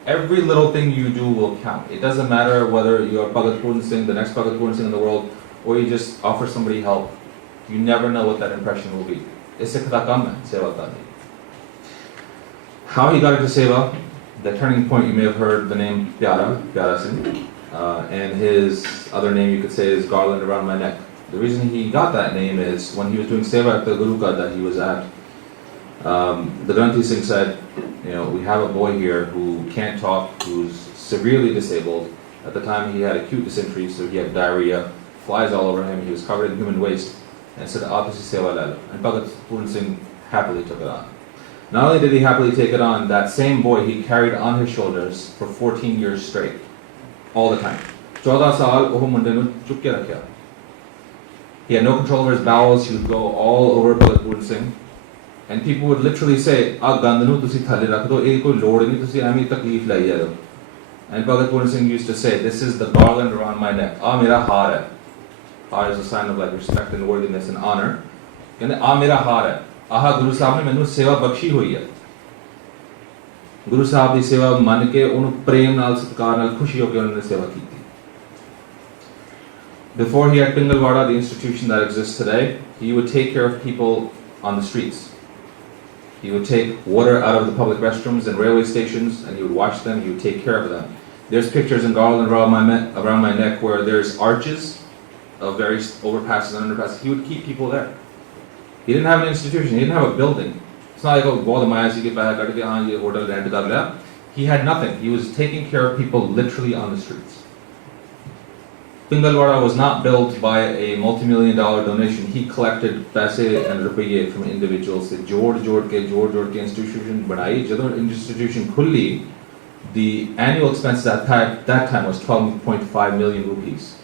Every little thing you do will count. It doesn't matter whether you're Bhagat Pooran Singh, the next Bhagat Pooran Singh in the world, or you just offer somebody help. You never know what that impression will be. It's Sikh da kam hai, seva karni. How he got into seva, the turning point, you may have heard the name Pyara Singh. And his other name you could say is Garland Around My Neck. The reason he got that name is when he was doing seva at the Gurukha that he was at, the Granthi Singh said, we have a boy here who can't talk, who's severely disabled. At the time he had acute dysentery, so he had diarrhea, flies all over him, he was covered in human waste, and said, "Aapsi seva le lo." And Bhagat Pooran Singh happily took it on. Not only did he happily take it on, that same boy he carried on his shoulders for 14 years straight. All the time. 14 saal oh munde nu chuk ke rakhya. He had no control over his bowels. He would go all over Bhagat Pooran Singh, and people would literally say, "Ah gand nu tusi thale rakh do, eh koi lod nahi, tusi ami takleef lai ja rahe ho." And Bhagat Pooran Singh used to say, "This is the garland around my neck. Ah mera haar hai." Haar is a sign of respect and worthiness and honor. Kehne ah mera haar hai. Ah Guru Sahib ne mainu seva bakshi hui hai. Guru Sahib ਦੀ ਸੇਵਾ ਮੰਨ ਕੇ ਉਹਨੂੰ ਪ੍ਰੇਮ ਨਾਲ ਸਤਿਕਾਰ ਨਾਲ ਖੁਸ਼ੀ ਹੋ ਕੇ ਉਹਨਾਂ ਨੇ ਸੇਵਾ ਕੀਤੀ. Before he had Pingalwada, the institution that exists today, he would take care of people on the streets. He would take water out of the public restrooms and railway stations, and he would wash them, he would take care of them. There's pictures in Garland around my neck where there's arches of various overpasses and underpasses. He would keep people there. He didn't have an institution, he didn't have a building. It's not like, बहुत माया सी के पैसा cut के हाँ ये hotel rent कर लिया. He had nothing. He was taking care of people literally on the streets. Pingalwada was not built by a multi-million-dollar donation. He collected paise and rupiye from individuals. से जोड़ जोड़ के institution बनाई. जब institution खुली, the annual expenses at that time was 12.5 million rupees.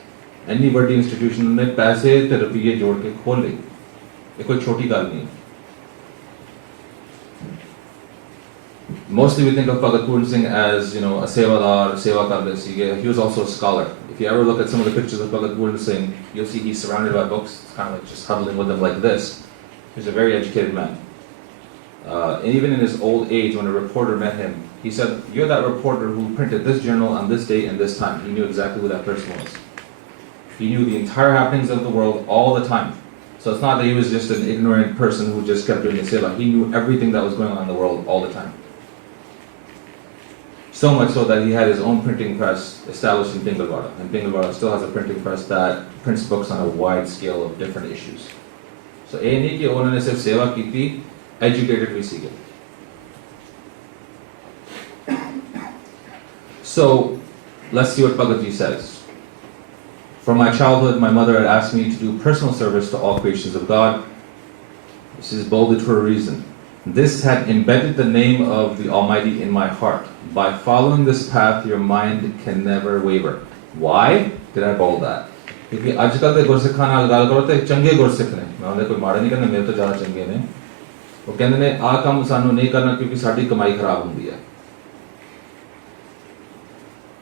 Any बड़ी institution ने पैसे ते रुपिये जोड़ के खोल ली. ये कोई छोटी गल नहीं. Mostly we think of Bhagat Pooran Singh as, a sevadar, seva karde sige. He was also a scholar. If you ever look at some of the pictures of Bhagat Pooran Singh, you'll see he's surrounded by books. It's kind of like just huddling with them like this. He's a very educated man. And even in his old age, when a reporter met him, he said, "You're that reporter who printed this journal on this date and this time." He knew exactly who that person was. He knew the entire happenings of the world all the time. So it's not that he was just an ignorant person who just kept doing the seva. He knew everything that was going on in the world all the time. So much so that he had his own printing press established in Pingalwada. And Pingalwada still has a printing press that prints books on a wide scale of different issues. So ये नहीं कि उन्होंने सिर्फ सेवा की थी, educated भी सीखे. So let's see what Bhagaji says. From my childhood, my mother had asked me to do personal service to all creations of God. This is bolded for a reason. This had embedded the name of the Almighty in my heart. By following this path, your mind can never waver. Why did I bold that? क्योंकि आजकल के गुरसिखां नाल गल करो ते चंगे गुरसिख ने, मैं उन्हें कोई माड़ा नहीं कहना, मेरे तो ज़्यादा चंगे ने, वो कहते ने आ काम सानू नहीं करना क्योंकि साडी कमाई खराब होंदी है.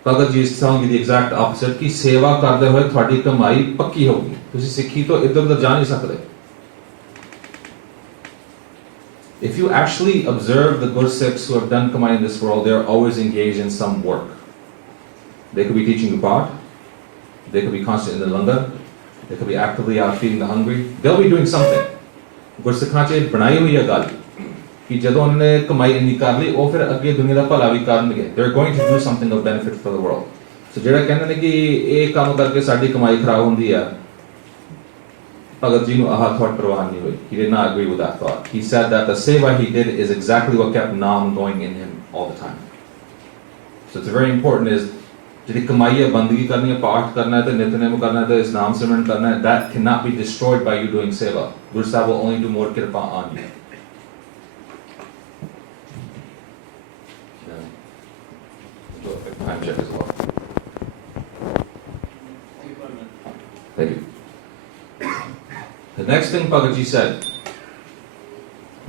Bhagaji is telling you the exact opposite कि सेवा करते हुए थोड़ी कमाई पक्की होगी. तुसी सिक्खी तो इधर उधर जा नहीं सकते. If you actually observe the Gursikhs who have done Kamai in this world, they're always engaged in some work. They could be teaching the Path, they could be constant in the Langar, they could be actively out feeding the hungry. They'll be doing something. Gursikhan च बनाई हुई है गल कि जदों उन्होंने कमाई इन्नी कर ली, वो फिर अगे दुनिया दा भला भी करनगे. They're going to do something of benefit for the world. So जेड़ा कहंदे ने कि ये काम करके साडी कमाई खराब होंदी है, Bhagaji ji nu aha thought parwah nahi hui. He did not agree with that thought. He said that the seva he did is exactly what kept Naam going in him all the time. So it's very important is jehdi kamai hai, bandagi karni hai, paath karna hai, nitnem karna hai, Islam simran karna hai, that cannot be destroyed by you doing seva. Guru Sahib will only do more kirpa on you. Time check as well. Thank you. The next thing Bhagaji said,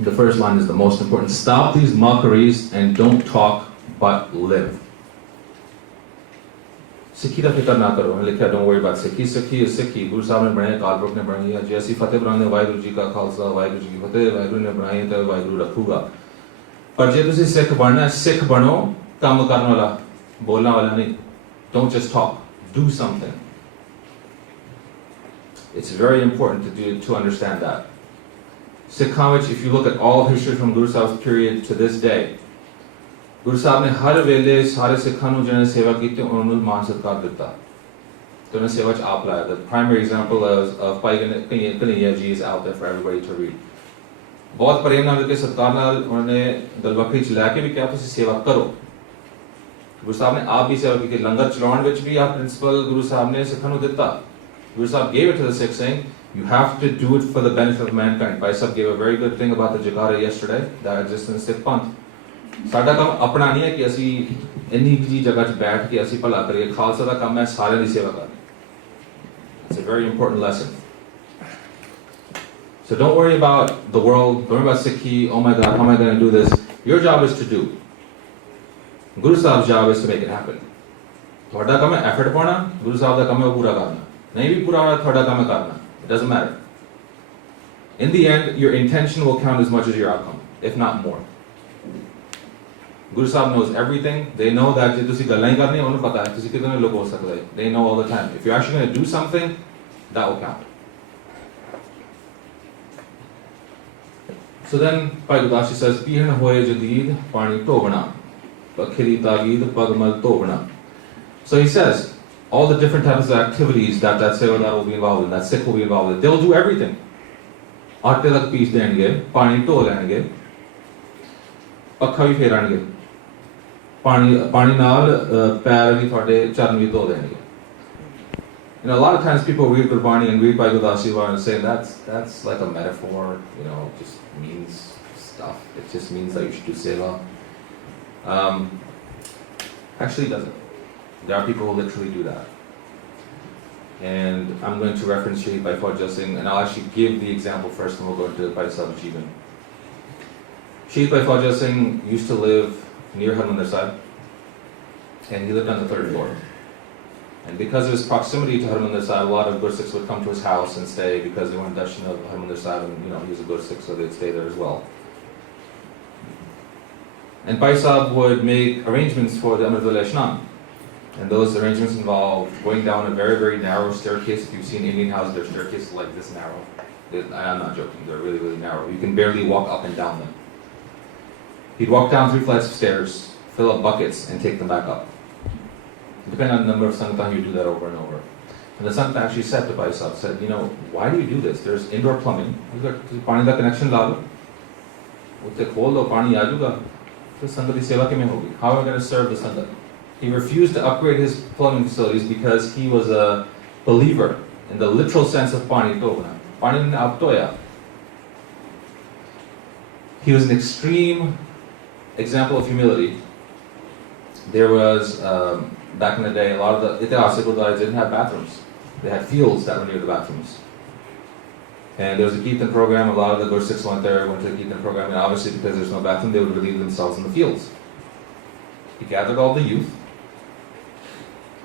the first line is the most important. Stop these mockeries and don't talk but live. Sikhi da fikar na karo. मैंने लिखा don't worry about Sikhi. Sikhi is Sikhi. Guru Sahib ने बनाया, कालपुरख ने बनाया, जैसी फतेह बनाने वाहिगुरु जी का खालसा, वाहिगुरु जी की फतेह, वाहिगुरु ने बनाई तो वाहिगुरु रखूगा. पर जे तुसी सिख बनना है, सिख बनो, काम करने वाला, बोलने वाला नहीं. Don't just talk. Do something. It's very important to understand that. Sikhan vich, if you look at all of history from Guru Sahib's period to this day, Guru Sahib ne har vele sare Sikhan nu jane seva kiti unhanu maan satkar ditta. To unhone seva ch aap laya. The primary example of Bhai Kanhaiya ji is out there for everybody to read. बहुत प्रेम नाल के सत्कार नाल उन्होंने दलबखरी च लैके भी क्या तुसी सेवा करो. गुरु साहब ने आप भी सेवा की, लंगर चलाउण विच भी आप प्रिंसिपल गुरु साहब ने सिखां नूं दित्ता. Guru Sahib gave it to the Sikhs saying, you have to do it for the benefit of mankind. Bhai Sahib gave a very good thing about the Jagara yesterday, that exists in Sikh Panth. साडा काम अपना नहीं है कि असी इन्नी जी जगह च बैठ के असी भला करिए. खालसा दा काम है सारे दी सेवा करनी. It's a very important lesson. So don't worry about the world, don't worry about Sikhi, oh my God, how am I going to do this? Your job is to do. Guru Sahib's job is to make it happen. ਤੁਹਾਡਾ ਕੰਮ ਹੈ effort ਪਾਉਣਾ, Guru Sahib ਦਾ ਕੰਮ ਹੈ ਉਹ ਪੂਰਾ ਕਰਨਾ. नहीं भी पूरा थोड़ा काम करना. It doesn't matter. In the end, your intention will count as much as your outcome, if not more. Guru Sahib knows everything. They know that if you galan karni hai, unhonu pata hai. Tusi kitne log ho sakte hai. They know all the time. If you're actually going to do something, that will count. So then, Bhai Gudashi says, "Pihan hoye jadid pani tobna, pakhiri tagid pagmal tobna." So he says, all the different types of activities that sevadar will be involved in, that Sikh will be involved in, they'll do everything. आटे तक piece देंगे, पानी ढो लेंगे, पक्खा भी फेरांगे, पानी नाल पैर भी थोड़े चरण भी धो देंगे. You know, a lot of times people read Gurbani and read Bhai Gudasi and say that's like a metaphor, you know, it just means stuff. It just means that you should do seva. Actually, it doesn't. There are people who literally do that. And I'm going to reference Shaheed Bhai Fauja Singh, and I'll actually give the example first, and we'll go into Bhai Sahib Jeevan. Shaheed Bhai Fauja Singh used to live near Harmandir Sahib, and he lived on the 3rd floor. And because of his proximity to Harmandir Sahib, a lot of Gursikhs would come to his house and stay because they wanted darshan of Harmandir Sahib, and he was a Gursikh, so they'd stay there as well. And Bhai Sahib would make arrangements for the Amrit Wali Ashnan. And those arrangements involve going down a very, very narrow staircase. If you've seen Indian houses, their staircases like this narrow. I'm not joking, they're really, really narrow. You can barely walk up and down them. He'd walk down 3 flights of stairs, fill up buckets, and take them back up. Depending on the number of Sangatan, you do that over and over. And the Sangatan actually said to Bhai Sahib, said, you know, why do you do this? There's indoor plumbing. You've got pani da connection la lo. Utte khol do, pani aa juga. Fir Sangat ki seva kiਵੇਂ hogi? How am I going to serve the Sangat? He refused to upgrade his plumbing facilities because he was a believer in the literal sense of pani togna. Pani ne aptoya. He was an extreme example of humility. There was, back in the day, a lot of the itihasic gurudwaras didn't have bathrooms. They had fields that were near the bathrooms. And there was a Kirtan program, a lot of the Gursikhs went there, went to the Kirtan program, and obviously because there's no bathroom, they would relieve themselves in the fields. He gathered all the youth.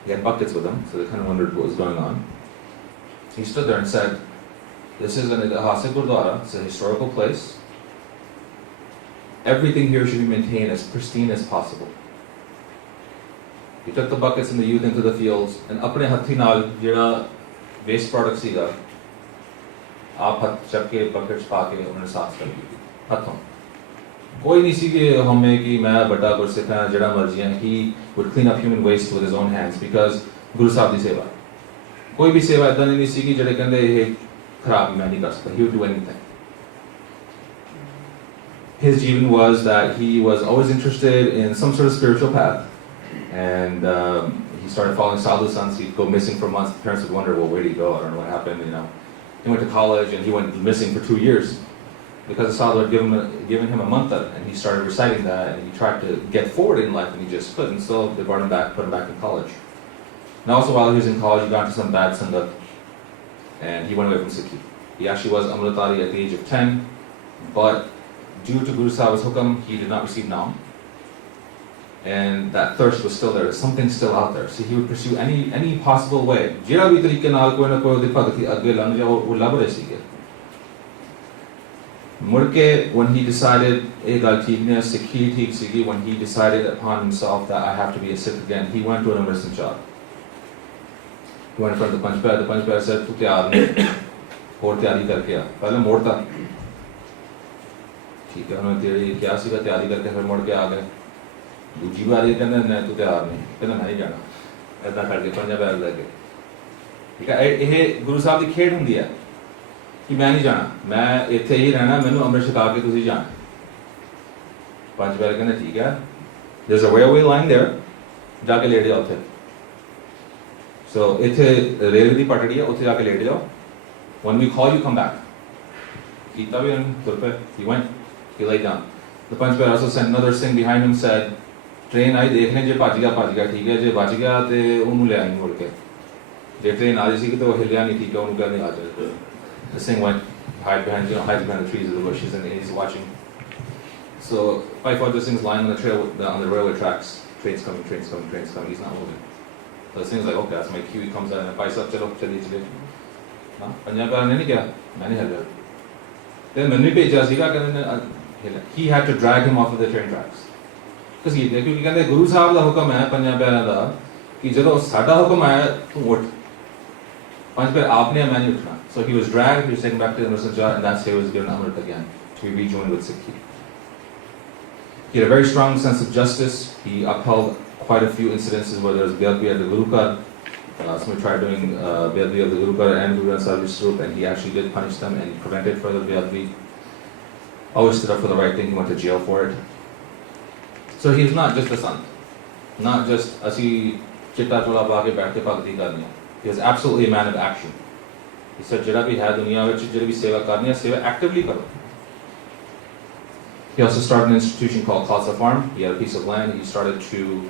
He had buckets with him, so they kind of wondered what was going on. He stood there and said, this is an itihasic gurudwara, it's a historical place. Everything here should be maintained as pristine as possible. He took the buckets and the youth into the fields, and apne hathi naal jehda waste product siga aap hath chak ke buckets pa ke unhone saaf kar diye hathon. Koi nahi si ki hame ki main bada gursikh ha jehda marji hai. He would clean up human waste with his own hands because Guru Sahib di seva. Koi bhi seva idan nahi si ki jehde kende eh kharab main nahi kar sakta. He would do anything. His jeevan was that he was always interested in some sort of spiritual path. And he started following sadhu sons. He'd go missing for months. The parents would wonder, well, where did he go? I don't know what happened. He went to college and he went missing for 2 years because the sadhu had given him a mantra, and he started reciting that, and he tried to get forward in life, and he just couldn't. So they brought him back, put him back in college. And also while he was in college, he got into some bad sangat, and he went away from Sikhi. He actually was Amritari at the age of 10, but due to Guru Sahib's hukam, he did not receive Naam. And that thirst was still there. Something still out there. So he would pursue any possible way. Jehda bhi tareeke naal koi na koi odi bhagti agge lang ja wo lab rahe sige. Murke, when he decided eh gal theek nahi Sikhi theek sige, when he decided upon himself that I have to be a Sikh again, he went to an Amrit Sanchar. He went in front of the Panchpayar. The Panchpayar said, tu tyaar nahi aur tyaari karke aa. Pehle morta. ठीक है, उन्होंने तेरी क्या सीखा तैयारी करके फिर मुड़ के आ गए. दूजी बारी कहना मैं तू तैयार नहीं, कहना मैं नहीं जाना, ऐसा करके पंजा पैर लगे. ठीक है, ये गुरु साहब की खेड होंगी है कि मैं नहीं जाना, मैं इत्थे ही रहना, मैनू अमृत छका के तुसी जाना. पंज पैर कहना ठीक है, there's a railway line there, जाके लेट जाओ उथे. So इत्थे रेलवे दी पटड़ी है, उथे जाके लेट जाओ. When we call you, come back. कीता भी तुर पे, he went. He lay down. The Panchpayar also sent another Singh behind him, said, train आई देखने जे भज गया ठीक है, जे बच गया ते उन्होंने ले आई मुड़ के. जे ट्रेन आ रही सी तो हिलिया नहीं ठीक है, उन्होंने कहने आ जाए. The Singh went hides behind the trees of the bushes and he's watching. So Bhai Fawja Singh's lying on the trail on the railway tracks. Trains coming. He's not moving. So the Singh's like, okay, that's my cue. He comes out and Bhai Sahib chalo chaliye. ना पंजाब का नहीं क्या, मैंने हिल गया. Then मैंने भेजा सीखा कहने he had to drag him off of the train tracks. क्योंकि कहते गुरु साहब का हुक्म है पंजाब का कि जब साडा हुक्म आया तू उठ. पंज पे आपने मैं नहीं उठना. So he was dragged, he was taken back to the Amrit Sanchar, and that's how he was given Amrit again to be rejoined with Sikhi. He had a very strong sense of justice. He upheld quite a few incidences where there was Beadbi at the Guru Kar. Somebody tried doing Beadbi of the Guru Kar and Guru Granth Sahib Swarup, and he actually did punish them and prevented further Beadbi. Always stood up for the right thing. He went to jail for it. So he was not just a sant, not just asi chitta chola pa ke baith ke bhakti karni. He was absolutely a man of action. He said, "Jehda bhi hai duniya vich, jehdi bhi seva karni hai, seva actively karo." He also started an institution called Khalsa Farm. He had a piece of land. He started to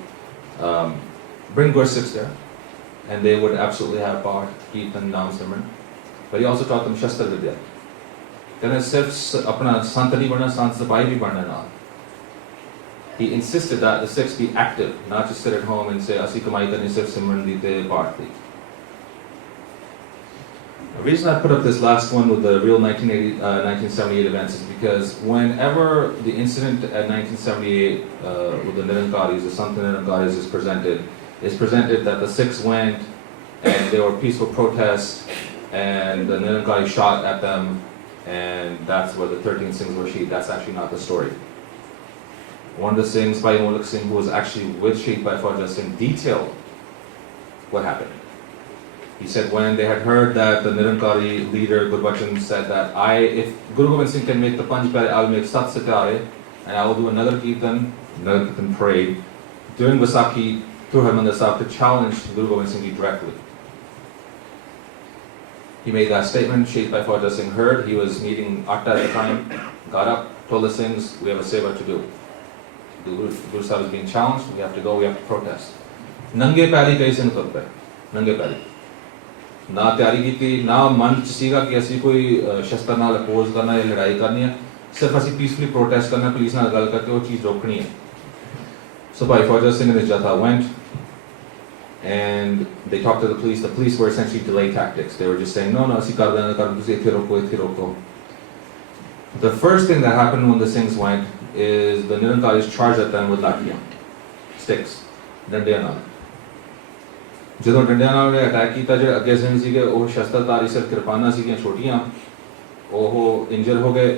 bring Gursikhs there, and they would absolutely have Path, Kirtan, Naam Simran. But he also taught them Shastra Vidya. कहने सिर्फ अपना संत नहीं बनना, संत सिपाही भी बनना ना. He insisted that the Sikhs be active, not just sit at home and say, "Asi kamai karni sirf simran dite path thi." The reason I put up this last one with the real 1978 events is because whenever the incident at 1978 with the Nirankaris, the Sant Nirankaris is presented that the Sikhs went and there were peaceful protests and the Nirankari shot at them, and that's where the 13 Singhs were Shaheed. That's actually not the story. One of the Singhs, Bhai Molak Singh, who was actually with Shaheed Bhai Fawja Singh, detailed what happened. He said when they had heard that the Nirankari leader Gurbachan said that if Guru Gobind Singh can make the Panj Pyare, I will make Sat Sitare, and I will do another Kirtan parade during Vaisakhi through Harmandir Sahib to challenge Guru Gobind Singh Ji directly. He made that statement. Sheikh Bhai Fauja Singh heard. He was meeting Atta at the time, got up, told the Singhs, we have a seva to do. The Guru Sahib is being challenged, we have to go, we have to protest. Nange पैरी कई सिंह तुर पे, नंगे पैरी ना तैयारी की थी, ना मन सीगा कि ऐसी कोई शस्त्र नाल अपोज करना या लड़ाई करनी है, सिर्फ ऐसी पीसफुली प्रोटेस्ट करना, पुलिस नाल गल करके वो चीज़ रोकनी है. So Bhai Fauja Singh and his Jatha went and they talked to the police. The police were essentially delay tactics. They were just saying, no, asi kar dena, tusi ithe roko. The first thing that happened when the Singhs went is the Nirankaris charged at them with lathiyaan, sticks, dandiyan naal. ਜਦੋਂ ਡੰਡਿਆਂ ਨਾਲ attack ਕੀਤਾ ਜਿਹੜੇ ਅੱਗੇ ਸਿੰਘ ਸੀਗੇ ਉਹ ਸ਼ਸਤਰਧਾਰੀ ਸਿਰ ਕਿਰਪਾਨਾਂ ਸੀਗੀਆਂ ਛੋਟੀਆਂ ਉਹ ਇੰਜਰ ਹੋ ਗਏ.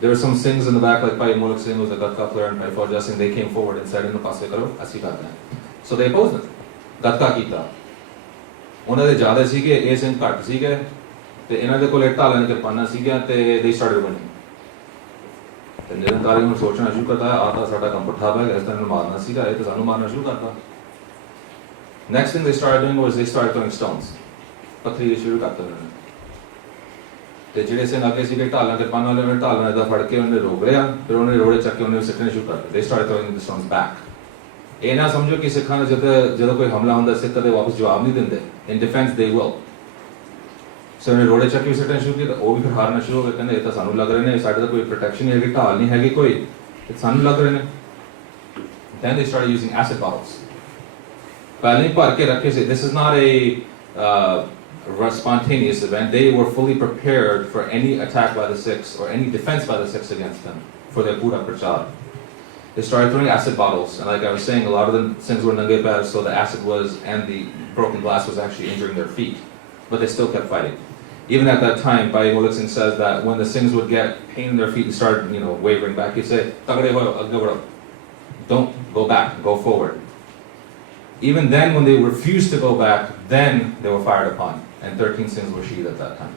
There were some Singhs in the back like Bhai Mulk Singh was a Gatka player and Bhai Fauja Singh. They came forward and said, "Inu paase karo, assi karte hain." So they opposed them. Gatka ਕੀਤਾ. ਉਹਨਾਂ ਦੇ ਜ਼ਿਆਦਾ ਸੀਗੇ, ਇਹ ਸਿੰਘ ਘੱਟ ਸੀਗੇ ਤੇ ਇਹਨਾਂ ਦੇ ਕੋਲ ਢਾਲਾਂ ਦੀਆਂ ਕਿਰਪਾਨਾਂ ਸੀਗੀਆਂ ਤੇ they started winning. ਤੇ ਨਿਰੰਕਾਰੀ ਨੂੰ ਸੋਚਣਾ ਸ਼ੁਰੂ ਕਰਤਾ ਆ ਤਾਂ ਸਾਡਾ ਕੰਮ ਪੁੱਠਾ ਪੈ ਗਿਆ, ਇਸ ਤਰ੍ਹਾਂ ਮਾਰਨਾ ਸੀਗਾ, ਇਹ ਤਾਂ ਸਾਨੂੰ ਮਾਰਨਾ ਸ਼ੁਰੂ ਕਰਤਾ. Next thing they started doing was they started throwing stones. ਪੱਥਰੀ ਸ਼ੁਰੂ ਕਰਤਾ ਉਹਨਾਂ ਨੇ. ਤੇ ਜਿਹੜੇ ਸਿੰਘ ਅੱਗੇ ਸੀਗੇ ਢਾਲਾਂ ਕਿਰਪਾਨਾਂ ਵਾਲੇ ਨੇ ਢਾਲਾਂ ਦਾ ਫੜ ਕੇ ਉਹਨੇ ਰੋਕ ਲਿਆ, ਫਿਰ ਉਹਨੇ ਰੋੜੇ ਚੱਕ ਕੇ ਉਹਨੇ ਸਿੱਟਣੇ ਸ਼ੁਰੂ ਕਰ ਦਿੱਤੇ. They started throwing the stones back. ਇਹ ਨਾ ਸਮਝੋ ਕਿ ਸਿੱਖਾਂ ਨੇ ਜਦੋਂ ਕੋਈ ਹਮਲਾ ਹੁੰਦਾ ਸਿੱਖ ਕਦੇ ਵਾਪਸ ਜਵਾਬ ਨਹੀਂ ਦਿੰਦੇ. In defense they will. ਸੋ ਉਹਨੇ ਰੋੜੇ ਚੱਕ ਕੇ ਸਿੱਟਣੇ ਸ਼ੁਰੂ ਕੀਤੇ, ਉਹ ਵੀ ਫਿਰ ਹਾਰਨਾ ਸ਼ੁਰੂ ਹੋ ਗਏ, ਕਹਿੰਦੇ ਇਹ ਤਾਂ ਸਾਨੂੰ ਲੱਗ ਰਹੇ ਨੇ ਸਾਡੇ ਤਾਂ ਕੋਈ ਪ੍ਰੋਟੈਕਸ਼ਨ ਨਹੀਂ ਹੈਗੀ, ਢਾਲ ਨਹੀਂ ਹੈਗੀ ਕੋਈ, ਤੇ ਸਾਨੂੰ ਲੱਗ ਰਹੇ ਨੇ. Then they started using acid bottles. ਪਹਿਲਾਂ ਹੀ ਭਰ ਕੇ ਰੱਖੇ ਸੀ. This is not a spontaneous event. They were fully prepared for any attack by the Sikhs or any defense by the Sikhs against them for their Pura Prachar. They started throwing acid bottles, and like I was saying, a lot of the Singhs were nange pair, so the acid was and the broken glass was actually injuring their feet, but they still kept fighting. Even at that time, Bhai Mulk Singh says that when the Singhs would get pain in their feet and started, wavering back, he'd say, "Tagde hoyo, agge badho. Don't go back, go forward." Even then, when they refused to go back, then they were fired upon, and 13 Singhs were shaheed at that time.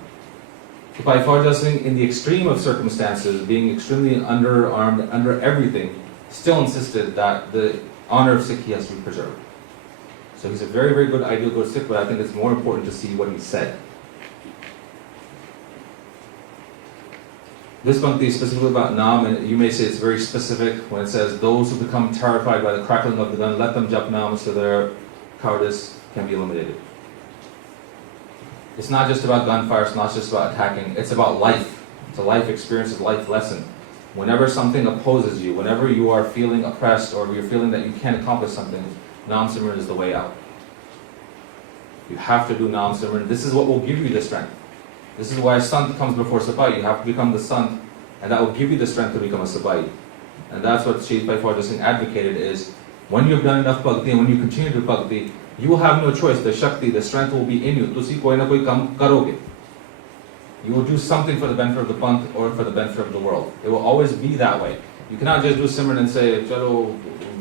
So Bhai Fauja Singh, in the extreme of circumstances, being extremely underarmed, under everything, still insisted that the honor of Sikh has to be preserved. So he's a very, very good, ideal good Sikh, but I think it's more important to see what he said. This Bhakti is specifically about Naam, and you may say it's very specific when it says, those who become terrified by the crackling of the gun, let them jap Naam so their cowardice can be eliminated. It's not just about gunfire, it's not just about attacking, it's about life. It's a life experience, it's a life lesson. Whenever something opposes you, whenever you are feeling oppressed or you're feeling that you can't accomplish something, Naam Simran is the way out. You have to do Naam Simran. This is what will give you the strength. This is why Sant comes before Sipahi. You have to become the Sant, and that will give you the strength to become a Sipahi. And that's what Shaykh Bhai Fauja Singh advocated is, when you've done enough bhakti and when you continue to do bhakti, you will have no choice. The Shakti, the strength will be in you. Tusi koi na koi kam karoge. You will do something for the benefit of the Panth or for the benefit of the world. It will always be that way. You cannot just do Simran and say, chalo,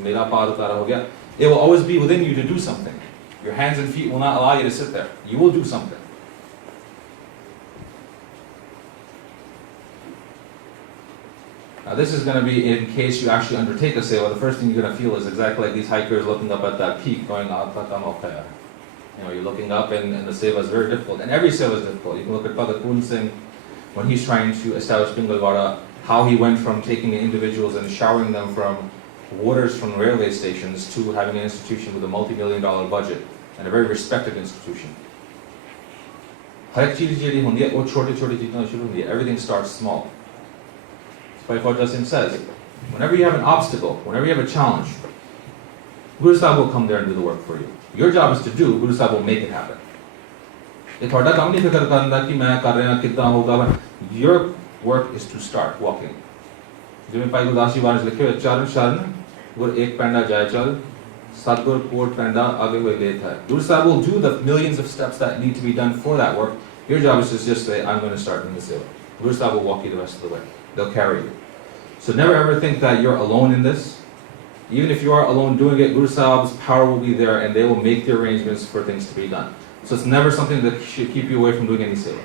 mera paar utara ho gaya. It will always be within you to do something. Your hands and feet will not allow you to sit there. You will do something. Now this is going to be in case you actually undertake a seva. The first thing you're going to feel is exactly like these hikers looking up at that peak going, you're looking up and the seva is very difficult. And every seva is difficult. You can look at Bhagat Poon Singh when he's trying to establish Pingalwada, how he went from taking individuals and showering them from waters from railway stations to having an institution with a multi-million-dollar budget and a very respected institution. Everything starts small. Bhai Fauja Singh says, whenever you have an obstacle, whenever you have a challenge, Guru Sahib will come there and do the work for you. Your job is to do, Guru Sahib will make it happen. Your work is to start walking. Guru Sahib will do the millions of steps that need to be done for that work. Your job is to just say, I'm going to start in the seva. Guru Sahib will walk you the rest of the way. They'll carry you. So never ever think that you're alone in this. Even if you are alone doing it, Guru Sahib's power will be there and they will make the arrangements for things to be done. So it's never something that should keep you away from doing any seva.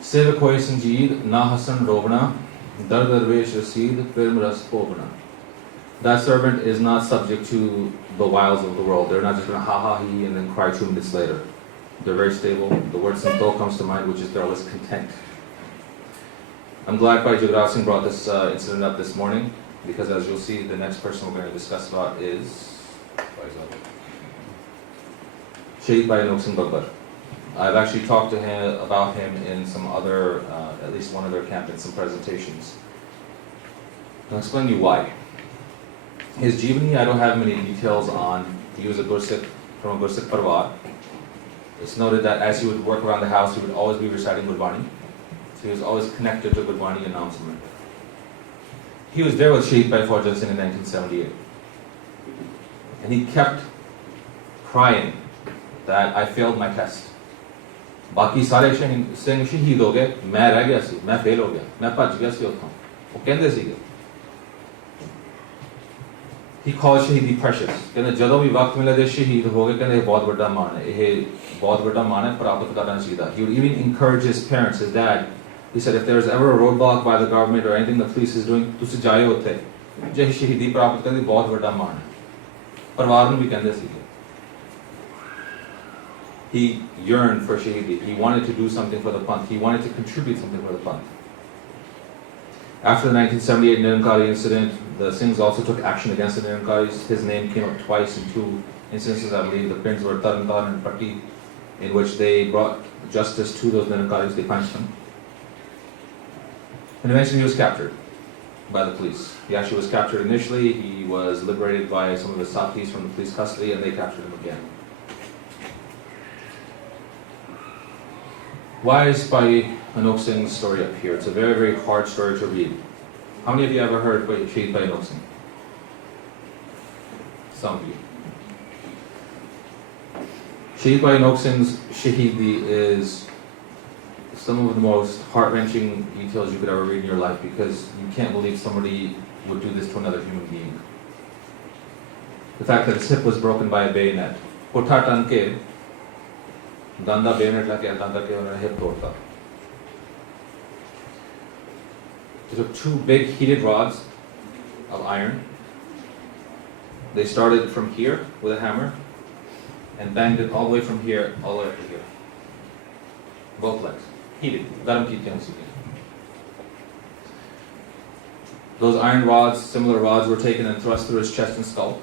Sevak hoye sanjeed, na hasan robna, dar darvesh raseed, firm ras povna. that servant is not subject to the wiles of the world. They're not just going to ha ha he and then cry 2 minutes later. They're very stable. The word santo comes to mind, which is they're always content. I'm glad Bhai Jugraj Singh brought this incident up this morning, because as you'll see, the next person we're going to discuss about is Shaheed Bhai Anok Singh Babbar. I've actually talked to him about him in some other, at least one other camp in some presentations. I'll explain to you why. His Jeevani, I don't have many details on. He was a Gursikh, from a Gursikh Parvar. It's noted that as he would work around the house, he would always be reciting Gurbani. So he was always connected to Gurbani and Naam Simran. He was there with Shaheed Bhai Fauja Singh in 1978. And he kept crying that I failed my test. बाकी सारे सिंह शहीद हो गए, मैं रह गया सी, मैं fail हो गया, मैं भज गया सी उत्थों. वो कहंदे सीगे. He called शहीदी precious. कहंदे जदों भी वक्त मिले दे शहीद हो गए, कहंदे बहुत बड़ा मान है, ये बहुत बड़ा मान है, प्राप्त करना चाहिए. He would even encourage his parents, his dad. He said if there's ever a roadblock by the government or anything the police is doing, तुसी जाए उत्थे. जे शहीदी प्राप्त करनी बहुत बड़ा मान है. परिवार ਨੂੰ भी कहंदे सीगे. He yearned for Shaheedi. He wanted to do something for the Panth. He wanted to contribute something for the Panth. After the 1978 Nirankari incident, the Singhs also took action against the Nirankaris. His name came up twice in 2 instances, I believe. The prints were Tarantan and Patti, in which they brought justice to those Nirankaris. They punished them. And eventually he was captured by the police. He actually was captured initially. He was liberated by some of his Sathis from the police custody, and they captured him again. Why is Bhai Anok Singh's story up here? It's a very, very hard story to read. How many of you ever heard Shaheed Bhai Anok Singh? Some of you. Shaheed Bhai Anok Singh's Shaheedi is some of the most heart-wrenching details you could ever read in your life, because you can't believe somebody would do this to another human being. The fact that his hip was broken by a bayonet. Kotha tanke Danda bayonet lake danda ke unhone hip todta. They took 2 big heated rods of iron. They started from here with a hammer and banged it all the way from here all the way up to here. Both legs. Heated. Garam ki kya si. Those iron rods, similar rods, were taken and thrust through his chest and skull.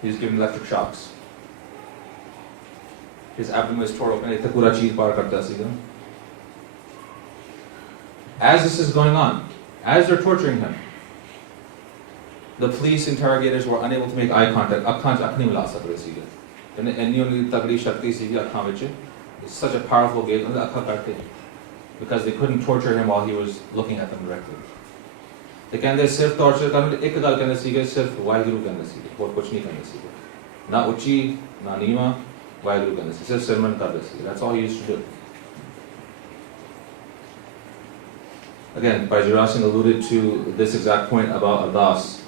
He was given electric shocks. His abdomen was torn open. As this is going on, as they're torturing him, the police interrogators were unable to make eye contact. It's such a powerful gaze, because they couldn't torture him while he was looking at them directly. They can't sirf torture karne ek gal kehne sige sirf waheguru kehne sige aur kuch nahi kehne sige. Na uchi na neema waheguru kehne sige sirf simran karne sige. That's all he used to do. Again, Bhai Jugraj Singh alluded to this exact point about Ardas.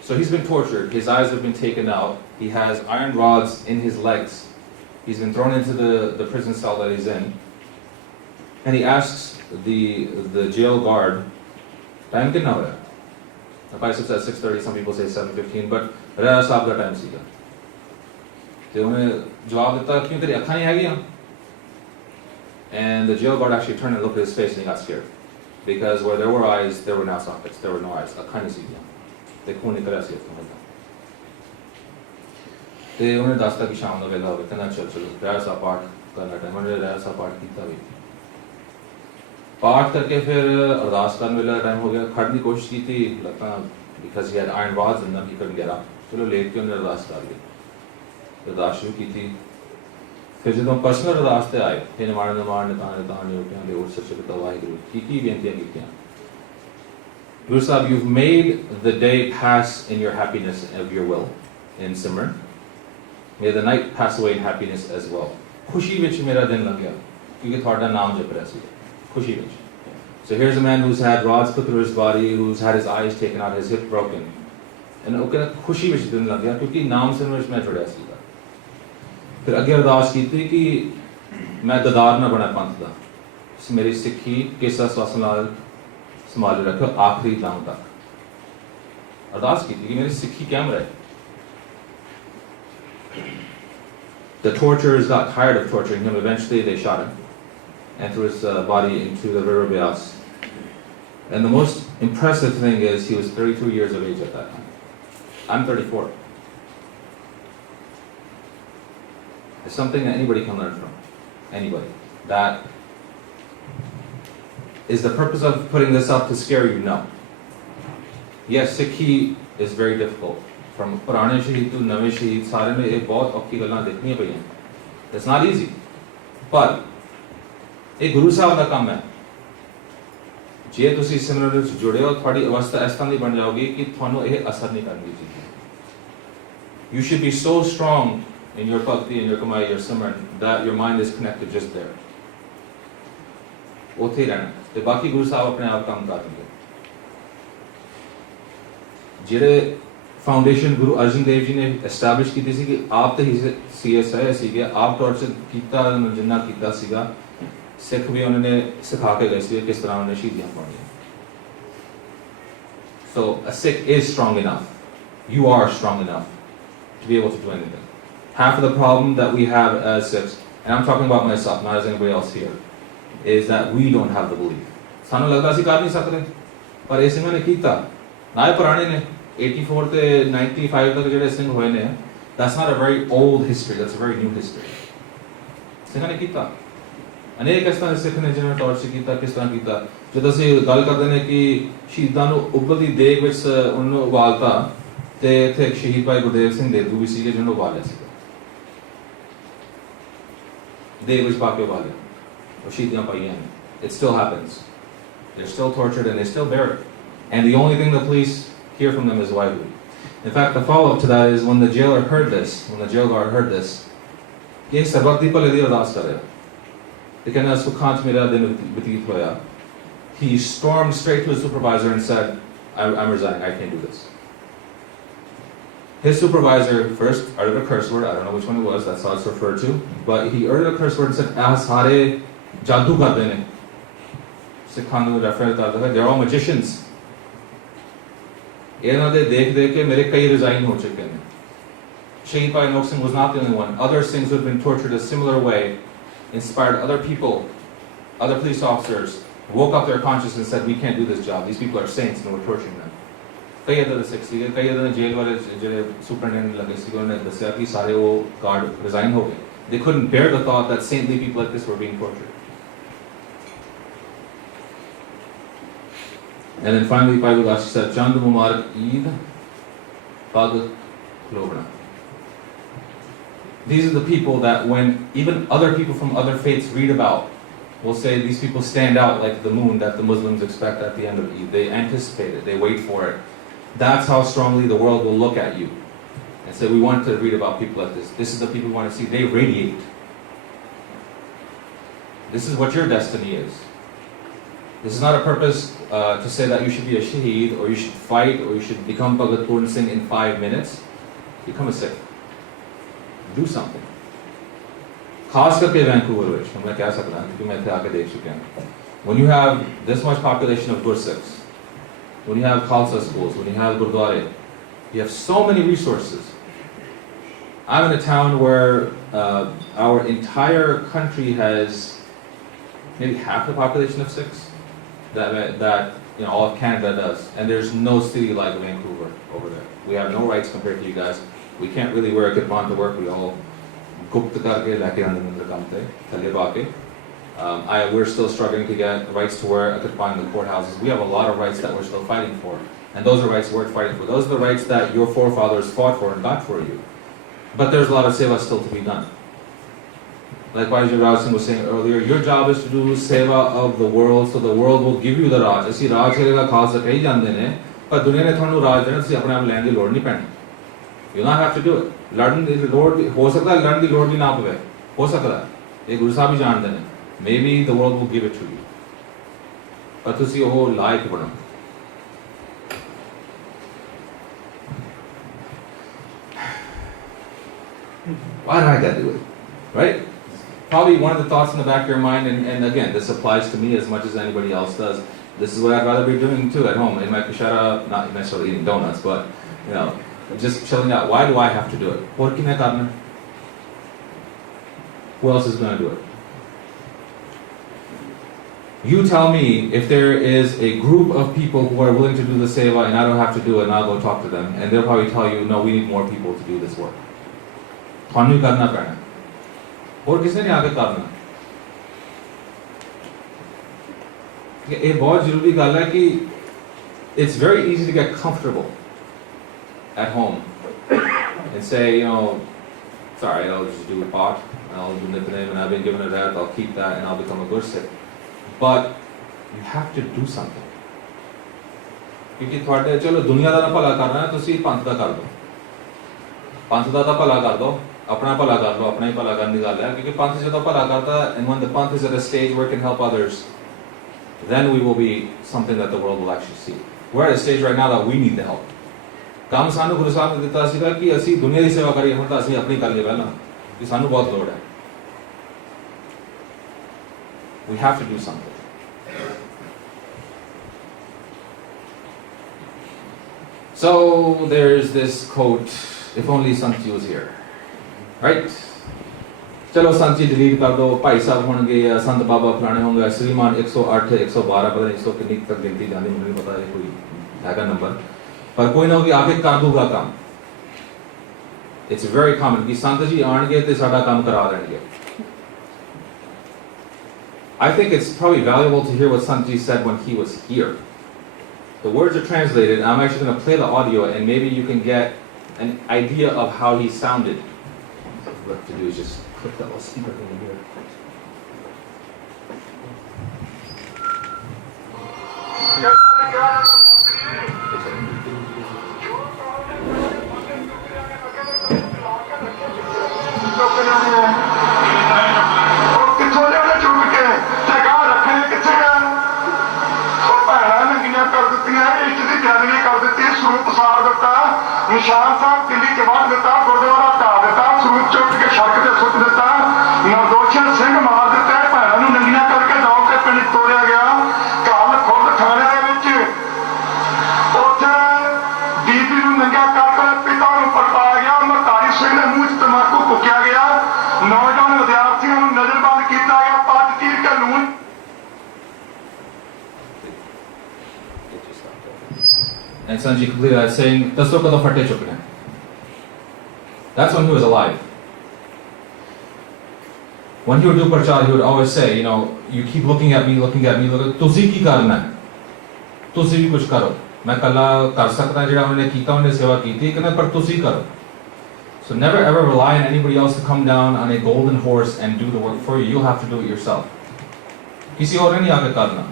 So he's been tortured, his eyes have been taken out, he has iron rods in his legs, he's been thrown into the prison cell that he's in, and he asks the jail guard, time kitna hoya? The Bhai said 6:30, some people say 7:15, but Raya Sahab ka time siga. Te unhe jawab ditta, kyun teri akhan nahi haigiyan? And the jail guard actually turned and looked at his face and he got scared. Because where there were eyes, there were now sockets. There were no eyes. Akhan nahi siga. Te khun nikal si utthon. Te unhe dasta ki sham da vela hove, kehna chal chalo Raya Sahab path karna time. Unhe Raya Sahab path kita bhi. पाठ करके फिर अरदास करने वाला time हो गया. खड़ने की कोशिश की थी, लगता because he had iron rods and then he couldn't get up. चलो लेट के उन्होंने अरदास कर ली. अरदास शुरू की थी. फिर जब हम पर्सनल अरदास पे आए, फिर हमारे नमाज ने उठे ले उठ सच्चे तवाही गुरु की बेनतियां की. Guru Sahib, you've made the day pass in your happiness of your will in Simran. May the night pass away in happiness as well. खुशी विच मेरा दिन लग गया क्योंकि थोड़ा नाम जप रहा सी. So here's a man who's had rods put through his body, who's had his eyes taken out, his hip broken. And वो कहना खुशी विच दिन लग गया क्योंकि नाम सिमरन विच मैं जुड़िया सीगा. फिर अगे अरदास की थी कि मैं ददार ना बना पंथ दा. मेरी सिक्खी केसा स्वास नाल संभाल रखो आखिरी दाम तक. अरदास की थी कि मेरी सिक्खी कैम रहे. The torturers got tired of torturing him. Eventually they shot him and threw his body into the river Beas. And the most impressive thing is he was 32 years of age at that time. I'm 34. It's something that anybody can learn from. Anybody. That is the purpose of putting this up to scare you? No. Yes, Sikhi is very difficult. From Purane Shaheed to Nave Shaheed, सारे में एक बहुत औखी गल्लां देखनी है भैया. It's not easy. But एक गुरु साहब का काम है. जे तुसी सिमरन विच जुड़े हो, थोड़ी अवस्था इस तरह दी बन जाओगी कि थानू ये असर नहीं करनी चाहिए. You should be so strong in your bhakti, in your kamai, your simran, that your mind is connected just there. ਉੱਥੇ ਹੀ ਰਹਿਣਾ ਤੇ ਬਾਕੀ ਗੁਰੂ ਸਾਹਿਬ ਆਪਣੇ ਆਪ ਕੰਮ ਕਰ ਦਿੰਦੇ. ਜਿਹੜੇ ਫਾਊਂਡੇਸ਼ਨ ਗੁਰੂ ਅਰਜਨ ਦੇਵ ਜੀ ਨੇ ਐਸਟੈਬਲਿਸ਼ ਕੀਤੀ ਸੀ ਕਿ ਆਪ ਤੇ ਹੀ ਸੀਐਸਆਈ ਸੀਗੇ, ਆਪ ਟੌਰਚਰ ਕੀਤਾ ਜਿੰਨਾ ਕੀਤਾ ਸੀਗਾ, ਸਿੱਖ ਵੀ ਉਹਨਾਂ ਨੇ ਸਿਖਾ ਕੇ ਗਏ ਸੀ ਕਿਸ ਤਰ੍ਹਾਂ ਉਹਨੇ ਸ਼ਹੀਦੀਆਂ ਪਾਉਣੀਆਂ. So a Sikh is strong enough. You are strong enough to be able to do anything. Half of the problem that we have as Sikhs, and I'm talking about myself, not as anybody else here, is that we don't have the belief. ਸਾਨੂੰ ਲੱਗਦਾ ਅਸੀਂ ਕਰ ਨਹੀਂ ਸਕਦੇ, ਪਰ ਇਹ ਸਿੰਘਾਂ ਨੇ ਕੀਤਾ. ਨਾ ਇਹ ਪੁਰਾਣੇ ਨੇ 84 ਤੇ 95 ਤੱਕ ਜਿਹੜੇ ਸਿੰਘ ਹੋਏ ਨੇ, that's not a very old history, that's a very new history. ਸਿੰਘਾਂ ਨੇ ਕੀਤਾ. ਅਨੇਕ ਇਸ ਤਰ੍ਹਾਂ ਦੇ ਸਿੱਖ ਨੇ ਜਿਨ੍ਹਾਂ ਨੇ ਟੌਰਚਰ ਕੀਤਾ, ਕਿਸ ਤਰ੍ਹਾਂ ਕੀਤਾ. ਜਦੋਂ ਅਸੀਂ ਗੱਲ ਕਰਦੇ ਨੇ ਕਿ ਸ਼ਹੀਦਾਂ ਨੂੰ ਉਬਲਦੀ ਦੇਗ ਵਿੱਚ ਉਹਨੂੰ ਉਬਾਲਤਾ, ਤੇ ਇੱਥੇ ਇੱਕ ਸ਼ਹੀਦ ਭਾਈ ਗੁਰਦੇਵ ਸਿੰਘ ਦੇਦੂ ਵੀ ਸੀਗੇ ਜਿਹਨੂੰ ਉਬਾਲਿਆ ਸੀਗਾ, ਦੇਗ ਵਿੱਚ ਪਾ ਕੇ ਉਬਾਲਿਆ. ਉਹ ਸ਼ਹੀਦੀਆਂ ਪਾਈਆਂ ਨੇ. It still happens. They're still tortured and they still bear it. And the only thing the police hear from them is waibu. In fact, the follow-up to that is when the jailer heard this, when the jail guard heard this, he sarvakti pale di ardas kar raha. लेकिन सुखांत मेरा दिन व्यतीत होया. He stormed straight to his supervisor and said, I'm resigning, I can't do this. His supervisor first uttered a curse word, I don't know which one it was, that's how it's referred to, but he uttered a curse word and said, ah sare jadoo kar dene. Sikhan nu refer karta hai, they're all magicians. ਇਹਨਾਂ ਦੇ ਦੇਖ ਦੇਖ ਕੇ ਮੇਰੇ ਕਈ resign ਹੋ ਚੁੱਕੇ ਨੇ. Shaheed Bhai Nok Singh was not the only one. Other Singhs who had been tortured a similar way inspired other people, other police officers, woke up their conscience and said, we can't do this job. These people are saints and we're torturing them. कई other six सीगे, कई other jail वाले जो superintendent लगे सीगे, उन्होंने दस्या कि सारे वो गार्ड रिजाइन हो गए. They couldn't bear the thought that saintly people like this were being tortured. And then finally, Bhai Gurdas said, Chand Mubarak Eid Pag Lobna. These are the people that when even other people from other faiths read about, will say these people stand out like the moon that the Muslims expect at the end of Eid. They anticipate it, they wait for it. That's how strongly the world will look at you and say, we want to read about people like this. This is the people we want to see. They radiate. This is what your destiny is. This is not a purpose to say that you should be a shaheed or you should fight or you should become Bhagat Purn Singh in 5 minutes. Become a Sikh. Do something. खास करके Vancouver में मैं कह सकता हूँ क्योंकि मैं इतने आके देख चुके हैं. When you have this much population of Gursikhs, when you have Khalsa schools, when you have Gurdwara, you have so many resources. I'm in a town where our entire country has maybe half the population of Sikhs that you know all of Canada does, and there's no city like Vancouver over there. We have no rights compared to you guys. We can't really wear a kirpan to work. We all gupt karke leke aande mandar kam te thale baake. We're still struggling to get rights to wear a kirpan in the courthouses. We have a lot of rights that we're still fighting for, and those are rights worth fighting for. Those are the rights that your forefathers fought for and got for you. But there's a lot of seva still to be done. Like Bhai Raj Singh was saying earlier, your job is to do seva of the world, so the world will give you the Raj. Asi Raj karega Khalsa kahi jande ne, par duniya ne thanu Raj dena, tusi apne aap leਣ ਦੀ ਲੋੜ ਨਹੀਂ ਪੈਣੀ. You not have to do it. ਲੜਨ ਦੀ ਲੋੜ ਹੋ ਸਕਦਾ ਹੈ, ਲੜਨ ਦੀ ਲੋੜ ਵੀ ਨਾ ਪਵੇ, ਹੋ ਸਕਦਾ ਹੈ. ਇਹ ਗੁਰੂ ਸਾਹਿਬ ਹੀ ਜਾਣਦੇ ਨੇ. Maybe the world will give it to you. ਪਰ ਤੁਸੀਂ ਉਹ ਲਾਇਕ ਬਣੋ. Why did I get to do it? Right? Probably one of the thoughts in the back of your mind, and again, this applies to me as much as anybody else does, This is what I'd rather be doing too at home in my kushara, not necessarily eating donuts, but just chilling out. Why do I have to do it? Who else is going to do it? You tell me if there is a group of people who are willing to do the seva and I don't have to do it, and I'll go talk to them, and they'll probably tell you, no, we need more people to do this work. ਤੁਹਾਨੂੰ ਕਰਨਾ ਪੈਣਾ ਹੋਰ ਕਿਸੇ ਨੇ ਆ ਕੇ ਕਰਨਾ ਇਹ ਬਹੁਤ ਜ਼ਰੂਰੀ ਗੱਲ ਹੈ ਕਿ it's very easy to get comfortable at home and say, sorry, I'll just do a pot, I'll do Nithanem, and I've been given a that, I'll keep that, and I'll become a Gursikh. But you have to do something. क्योंकि ਤੁਹਾਡੇ ਚਲੋ ਦੁਨੀਆ ਦਾ ਭਲਾ ਕਰਨਾ ਹੈ ਤੁਸੀਂ ਪੰਥ ਦਾ ਕਰ ਦਿਓ ਪੰਥ ਦਾ ਤਾਂ ਭਲਾ ਕਰ ਦਿਓ ਆਪਣਾ ਭਲਾ ਕਰ ਲਓ ਆਪਣਾ ਹੀ ਭਲਾ ਕਰਨ ਦੀ ਗੱਲ ਹੈ ਕਿਉਂਕਿ ਪੰਥ ਜਦੋਂ ਭਲਾ ਕਰਦਾ and when the panth is at a stage where it can help others, then we will be something that the world will actually see. We're at a stage right now that we need the help. ਕੰਮ ਸਾਨੂੰ ਗੁਰੂ ਸਾਹਿਬ ਨੇ ਦਿੱਤਾ ਸੀਗਾ ਕਿ ਅਸੀਂ ਦੁਨੀਆ ਦੀ ਸੇਵਾ ਕਰੀਏ ਹੁਣ ਤਾਂ ਅਸੀਂ ਆਪਣੀ ਕਰ ਲਈਏ ਪਹਿਲਾਂ ਕਿ ਸਾਨੂੰ ਬਹੁਤ ਲੋੜ ਹੈ we have to do something. So there's this quote, if only Santi was here, right? चलो संची डिलीट कर दो भाई साहब होंगे या संत बाबा फलाने होंगे श्रीमान 108 112 पता नहीं 100 कितनी तक गिनती जानी मुझे नहीं पता है कोई हैगा नंबर पर कोई ना कोई आके कर दूगा काम it's very common कि संत जी आएंगे तो साडा काम करा देंगे. I think it's probably valuable to hear what Sanji said when he was here. The words are translated. I'm actually going to play the audio and maybe you can get an idea of how he sounded. What I have to do is just click that little speaker thing here. निशान साहब दिल्ली के बाद देता गुरुद्वारा ढा देता सूरज चुट के सड़क से सुट देता निर्दोषन सिंह मार दिता भैनों नंगियां करके दौड़ के पिंड तोड़िया गया कल खुद थाने उत्थे बीबी नंगा कर पिता पड़पाया गया मतारी सिंह ने मूंह च तंबाकू फूकिया गया नौजवान विद्यार्थियों नजरबंद किया गया पद चीर के लून. And Sanji completed that saying, "Tasoko to farte chukne." That's when he was alive. When he would do prachar, he would always say, you keep looking at me, tusi ki karna hai? Tusi bhi kuch karo. Main kalla kar sakta jehda unhone kita unhone seva kiti kane par tusi karo. So never ever rely on anybody else to come down on a golden horse and do the work for you. You'll have to do it yourself. Kisi aur ne aake karna.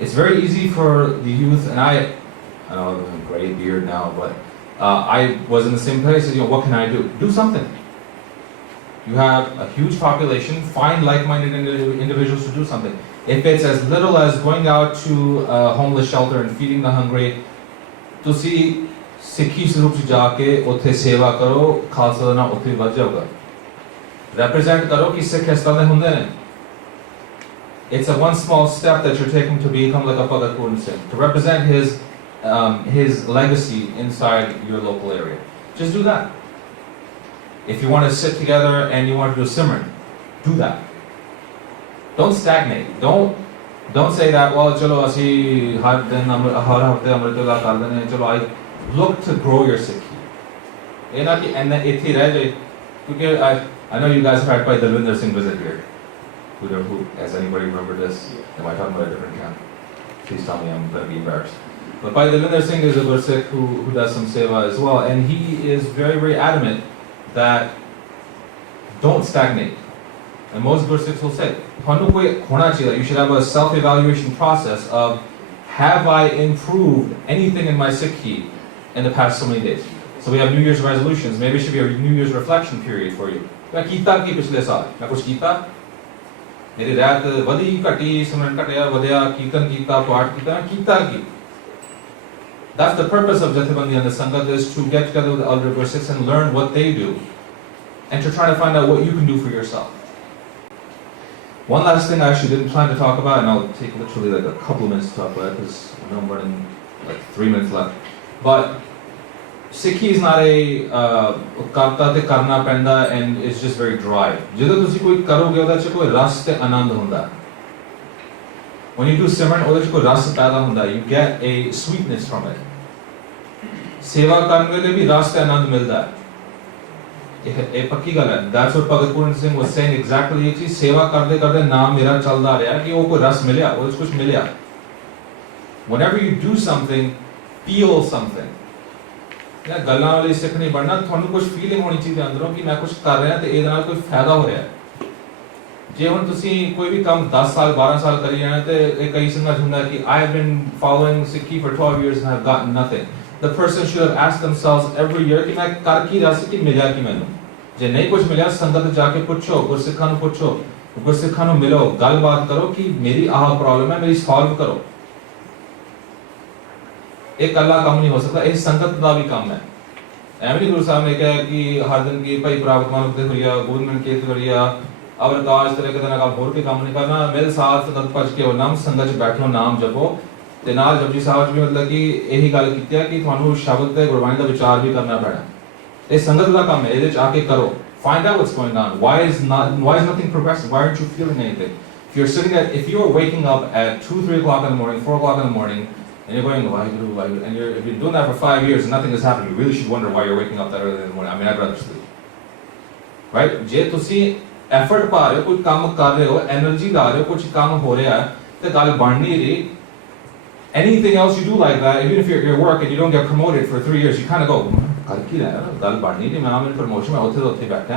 It's very easy for the youth, and I know I have a gray beard now, but I was in the same place as, what can I do? Do something. You have a huge population, find like-minded individuals to do something. If it's as little as going out to a homeless shelter and feeding the hungry, to see Sikhi Swarup ch jaake utthe seva karo, Khalsa na utthe vad jauga. Represent karo ki Sikh is tane hunde ne. It's a one small step that you're taking to become like a Bhagat Pooran Singh, to represent his legacy inside your local area. Just do that. If you want to sit together and you want to do Simran, do that. Don't stagnate. Don't say that, well, chalo asi har hafte amritullah kar dene, chalo I look to grow your Sikhi. Ye na ki and ithi reh jaye, because I know you guys have had quite the Manvinder Singh visit here. Who has anybody remember this? Am I talking about a different camp? Please tell me, I'm going to be embarrassed. But Bhai Manvinder Singh is a Gursikh who does some seva as well, and he is very, very adamant that don't stagnate. And most Gursikhs will say, you should have a self-evaluation process of, have I improved anything in my Sikhi in the past so many days? So we have New Year's resolutions. Maybe it should be a New Year's reflection period for you. मैं कीता की पिछले साल मैं कुछ कीता मेरी रात वधी घटी सिमरन घटिया वधिया कीर्तन कीता पाठ कीता मैं कीता की. That's the purpose of Jathebandi and the Sangat, is to get together with the elder Gursikhs and learn what they do and to try to find out what you can do for yourself. One last thing I actually didn't plan to talk about, and I'll take literally like a couple of minutes to talk about it because I know I'm running like 3 minutes left. But Sikhi is not a karta te karna penda and it's just very dry. Jidho tusi koi karoge oda ch koi ras te anand hunda. When you do Simran, oda ch koi ras paida hunda. You get a sweetness from it. Seva karne vele bhi ras te anand milda hai. ਇਹ ਪੱਕੀ ਗੱਲ ਹੈ that's what Bhagat Pooran Singh was saying exactly ਇਹ ਚੀਜ਼ ਸੇਵਾ ਕਰਦੇ ਕਰਦੇ ਨਾਮ ਮੇਰਾ ਚੱਲਦਾ ਰਿਹਾ ਕਿ ਉਹ ਕੋਈ ਰਸ ਮਿਲਿਆ ਉਹਦੇ ਕੁਝ ਮਿਲਿਆ whenever you do something feel something ਇਹ ਗੱਲਾਂ ਵਾਲੀ ਸਿੱਖ ਨਹੀਂ ਬਣਨਾ ਤੁਹਾਨੂੰ ਕੁਝ ਫੀਲਿੰਗ ਹੋਣੀ ਚਾਹੀਦੀ ਅੰਦਰੋਂ ਕਿ ਮੈਂ ਕੁਝ ਕਰ ਰਿਹਾ ਤੇ ਇਹਦੇ ਨਾਲ ਕੋਈ ਫਾਇਦਾ ਹੋ ਰਿਹਾ ਜੇ ਹੁਣ ਤੁਸੀਂ ਕੋਈ ਵੀ ਕੰਮ 10 ਸਾਲ 12 ਸਾਲ ਕਰੀ ਜਾਣਾ ਤੇ ਇਹ ਕਈ ਸੰਗਤ ਹੁੰਦਾ ਕਿ I have been following Sikhi for 12 years and I have gotten nothing. The person should have asked themselves every year कि मैं कर की रहा कि मिला कि मैंने जे नहीं कुछ मिला संगत जाके पूछो गुरसिखां ਨੂੰ पूछो गुरसिखां ਨੂੰ मिलो गलबात करो कि मेरी आह प्रॉब्लम है मेरी सॉल्व करो एक अल्लाह काम नहीं हो सकता एक संगत ਦਾ ਵੀ ਕੰਮ ਹੈ ਐਵੇਂ ਨਹੀਂ ਗੁਰੂ ਸਾਹਿਬ ਨੇ ਕਿਹਾ ਕਿ ਹਰ ਦਿਨ ਕੀ ਭਾਈ ਪ੍ਰਾਪਤ ਮਾਨੁ ਤੇ ਹੋਇਆ ਗੋਬਿੰਦ ਕੇ ਹੋਇਆ ਅਵਰਕਾਸ਼ ਤੇਰੇ ਕਦੇ ਨਾ ਹੋਰ ਕੇ ਕੰਮ ਨਹੀਂ ਕਰਨਾ ਮੇਰੇ ਸਾਥ ਸੰਗਤ ਭਜ ਕੇ ਉਹ ਨਾਮ ਸੰਗਤ ਚ ਬੈਠੋ ਨਾਮ ਜਪੋ ਤੇ ਨਾਲ ਜਪਜੀ ਸਾਹਿਬ ਜੀ ਮਤਲਬ ਕਿ ਇਹੀ ਗੱਲ ਕੀਤੀ ਹੈ ਕਿ ਤੁਹਾਨੂੰ ਸ਼ਬਦ ਤੇ ਗੁਰਬਾਣੀ ਦਾ ਵਿਚਾਰ ਵੀ ਕਰਨਾ ਪੈਣਾ ਇਹ ਸੰਗਤ ਦਾ ਕੰਮ ਹੈ ਇਹਦੇ ਚ ਆ ਕੇ ਕਰੋ find out what's going on why is nothing progressing why aren't you feeling anything if you are waking up at 2-3 o'clock in the morning 4 o'clock in the morning and you're going Vaheguru and if you're doing that for 5 years and nothing is happening you really should wonder why you're waking up that early in the morning I mean I'd rather sleep right ਜੇ ਤੁਸੀਂ effort ਪਾ ਰਹੇ ਹੋ ਕੋਈ ਕੰਮ ਕਰ ਰਹੇ ਹੋ એનર્ਜੀ ਲਾ ਰਹੇ ਹੋ ਕੁਝ ਕੰਮ ਹੋ ਰਿਹਾ ਹੈ ਤੇ ਗੱਲ ਬਣ ਨਹੀਂ ਰਹੀ anything else you do like that, even if you're at your work and you don't get promoted for 3 years, you kind of go, karki la hai, dal badni nahi, main in promotion, main utthe baitha.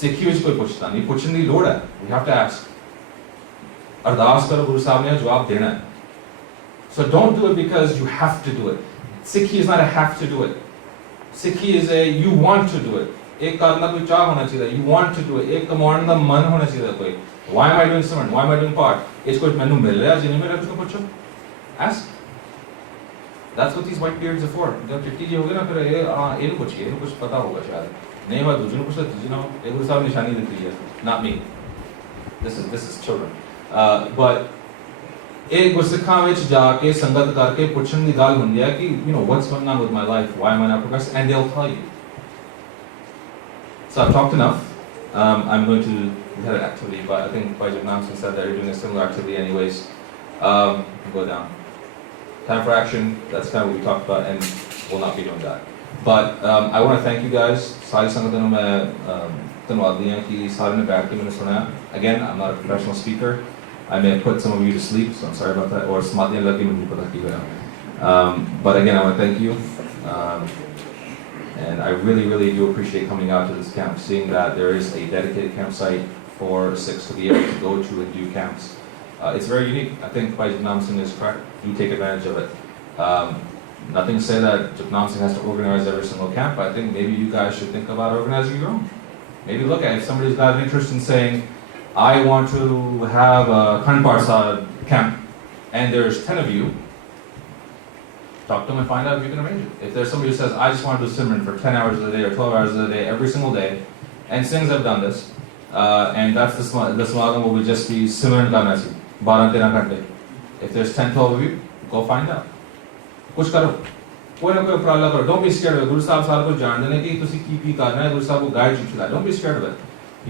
Sikhi vich koi puchta nahi, puchne di lod hai. We have to ask. Ardas karo Guru Sahib ne jawab dena hai. So don't do it because you have to do it. Sikhi is not a have to do it. Sikhi is a you want to do it. Ek karna koi chaah hona chahiye, you want to do it. Ek kamaan da man hona chahiye koi. Why am I doing Simran? Why am I doing part? Is koi mainu mil raha hai, je nahi mil raha usko pucho. Ask. That's what these white beards are for. जब चिट्ठी जी होगी ना फिर ये कुछ पता होगा शायद नहीं हुआ दूसरे कुछ दूसरे ना एक गुरु साहब निशानी देती है not me this is children but एक गुरसिखां ਵਿੱਚ ਜਾ ਕੇ ਸੰਗਤ ਕਰਕੇ ਪੁੱਛਣ ਦੀ ਗੱਲ ਹੁੰਦੀ ਹੈ ਕਿ you know what's going on with my life why am I not progressing and they'll tell you so I've talked enough I'm going to head an activity but I think Bhai Namsing said that you're doing a similar activity anyways go down time for action, that's kind of what we talked about and we'll not be doing that. But I want to thank you guys. Sari sangatanu mein dhanwad diya ki sare ne baith ke maine suna. Again, I'm not a professional speaker. I may have put some of you to sleep, so I'm sorry about that. Or smadhiyan lagi mujhe pata ki hoya. But again, I want to thank you. And I really do appreciate coming out to this camp, seeing that there is a dedicated campsite for Sikhs to be able to go to and do camps. It's very unique. I think Bhai Namsing is correct. Do take advantage of it. Nothing to say that Namsing has to organize every single camp, but I think maybe you guys should think about organizing your own. Maybe look at it. If somebody's got an interest in saying, I want to have a Khanparsa camp, and there's 10 of you, talk to them and find out if you can arrange it. If there's somebody who says, I just want to do Simran for 10 hours a day or 12 hours a day, every single day, and Singhs have done this, and that's the smagan will just be Simran karna si, 12-13 ghante. If there's 10-12 of you, go find out. कुछ करो कोई ना कोई उपराला करो don't be scared of it गुरु साहब सारे को जान देने की तुसी की करना है गुरु साहब को गाइड चुला don't be scared of it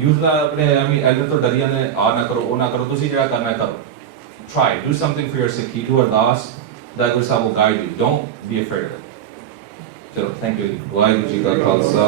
use the अपने एल्डर तो डरिया ने आ ना करो ओ ना करो तुसी जेड़ा करना है करो try do something for your Sikhi do ardas that गुरु साहब will guide you don't be afraid of it चलो thank you वाहिगुरु जी का खालसा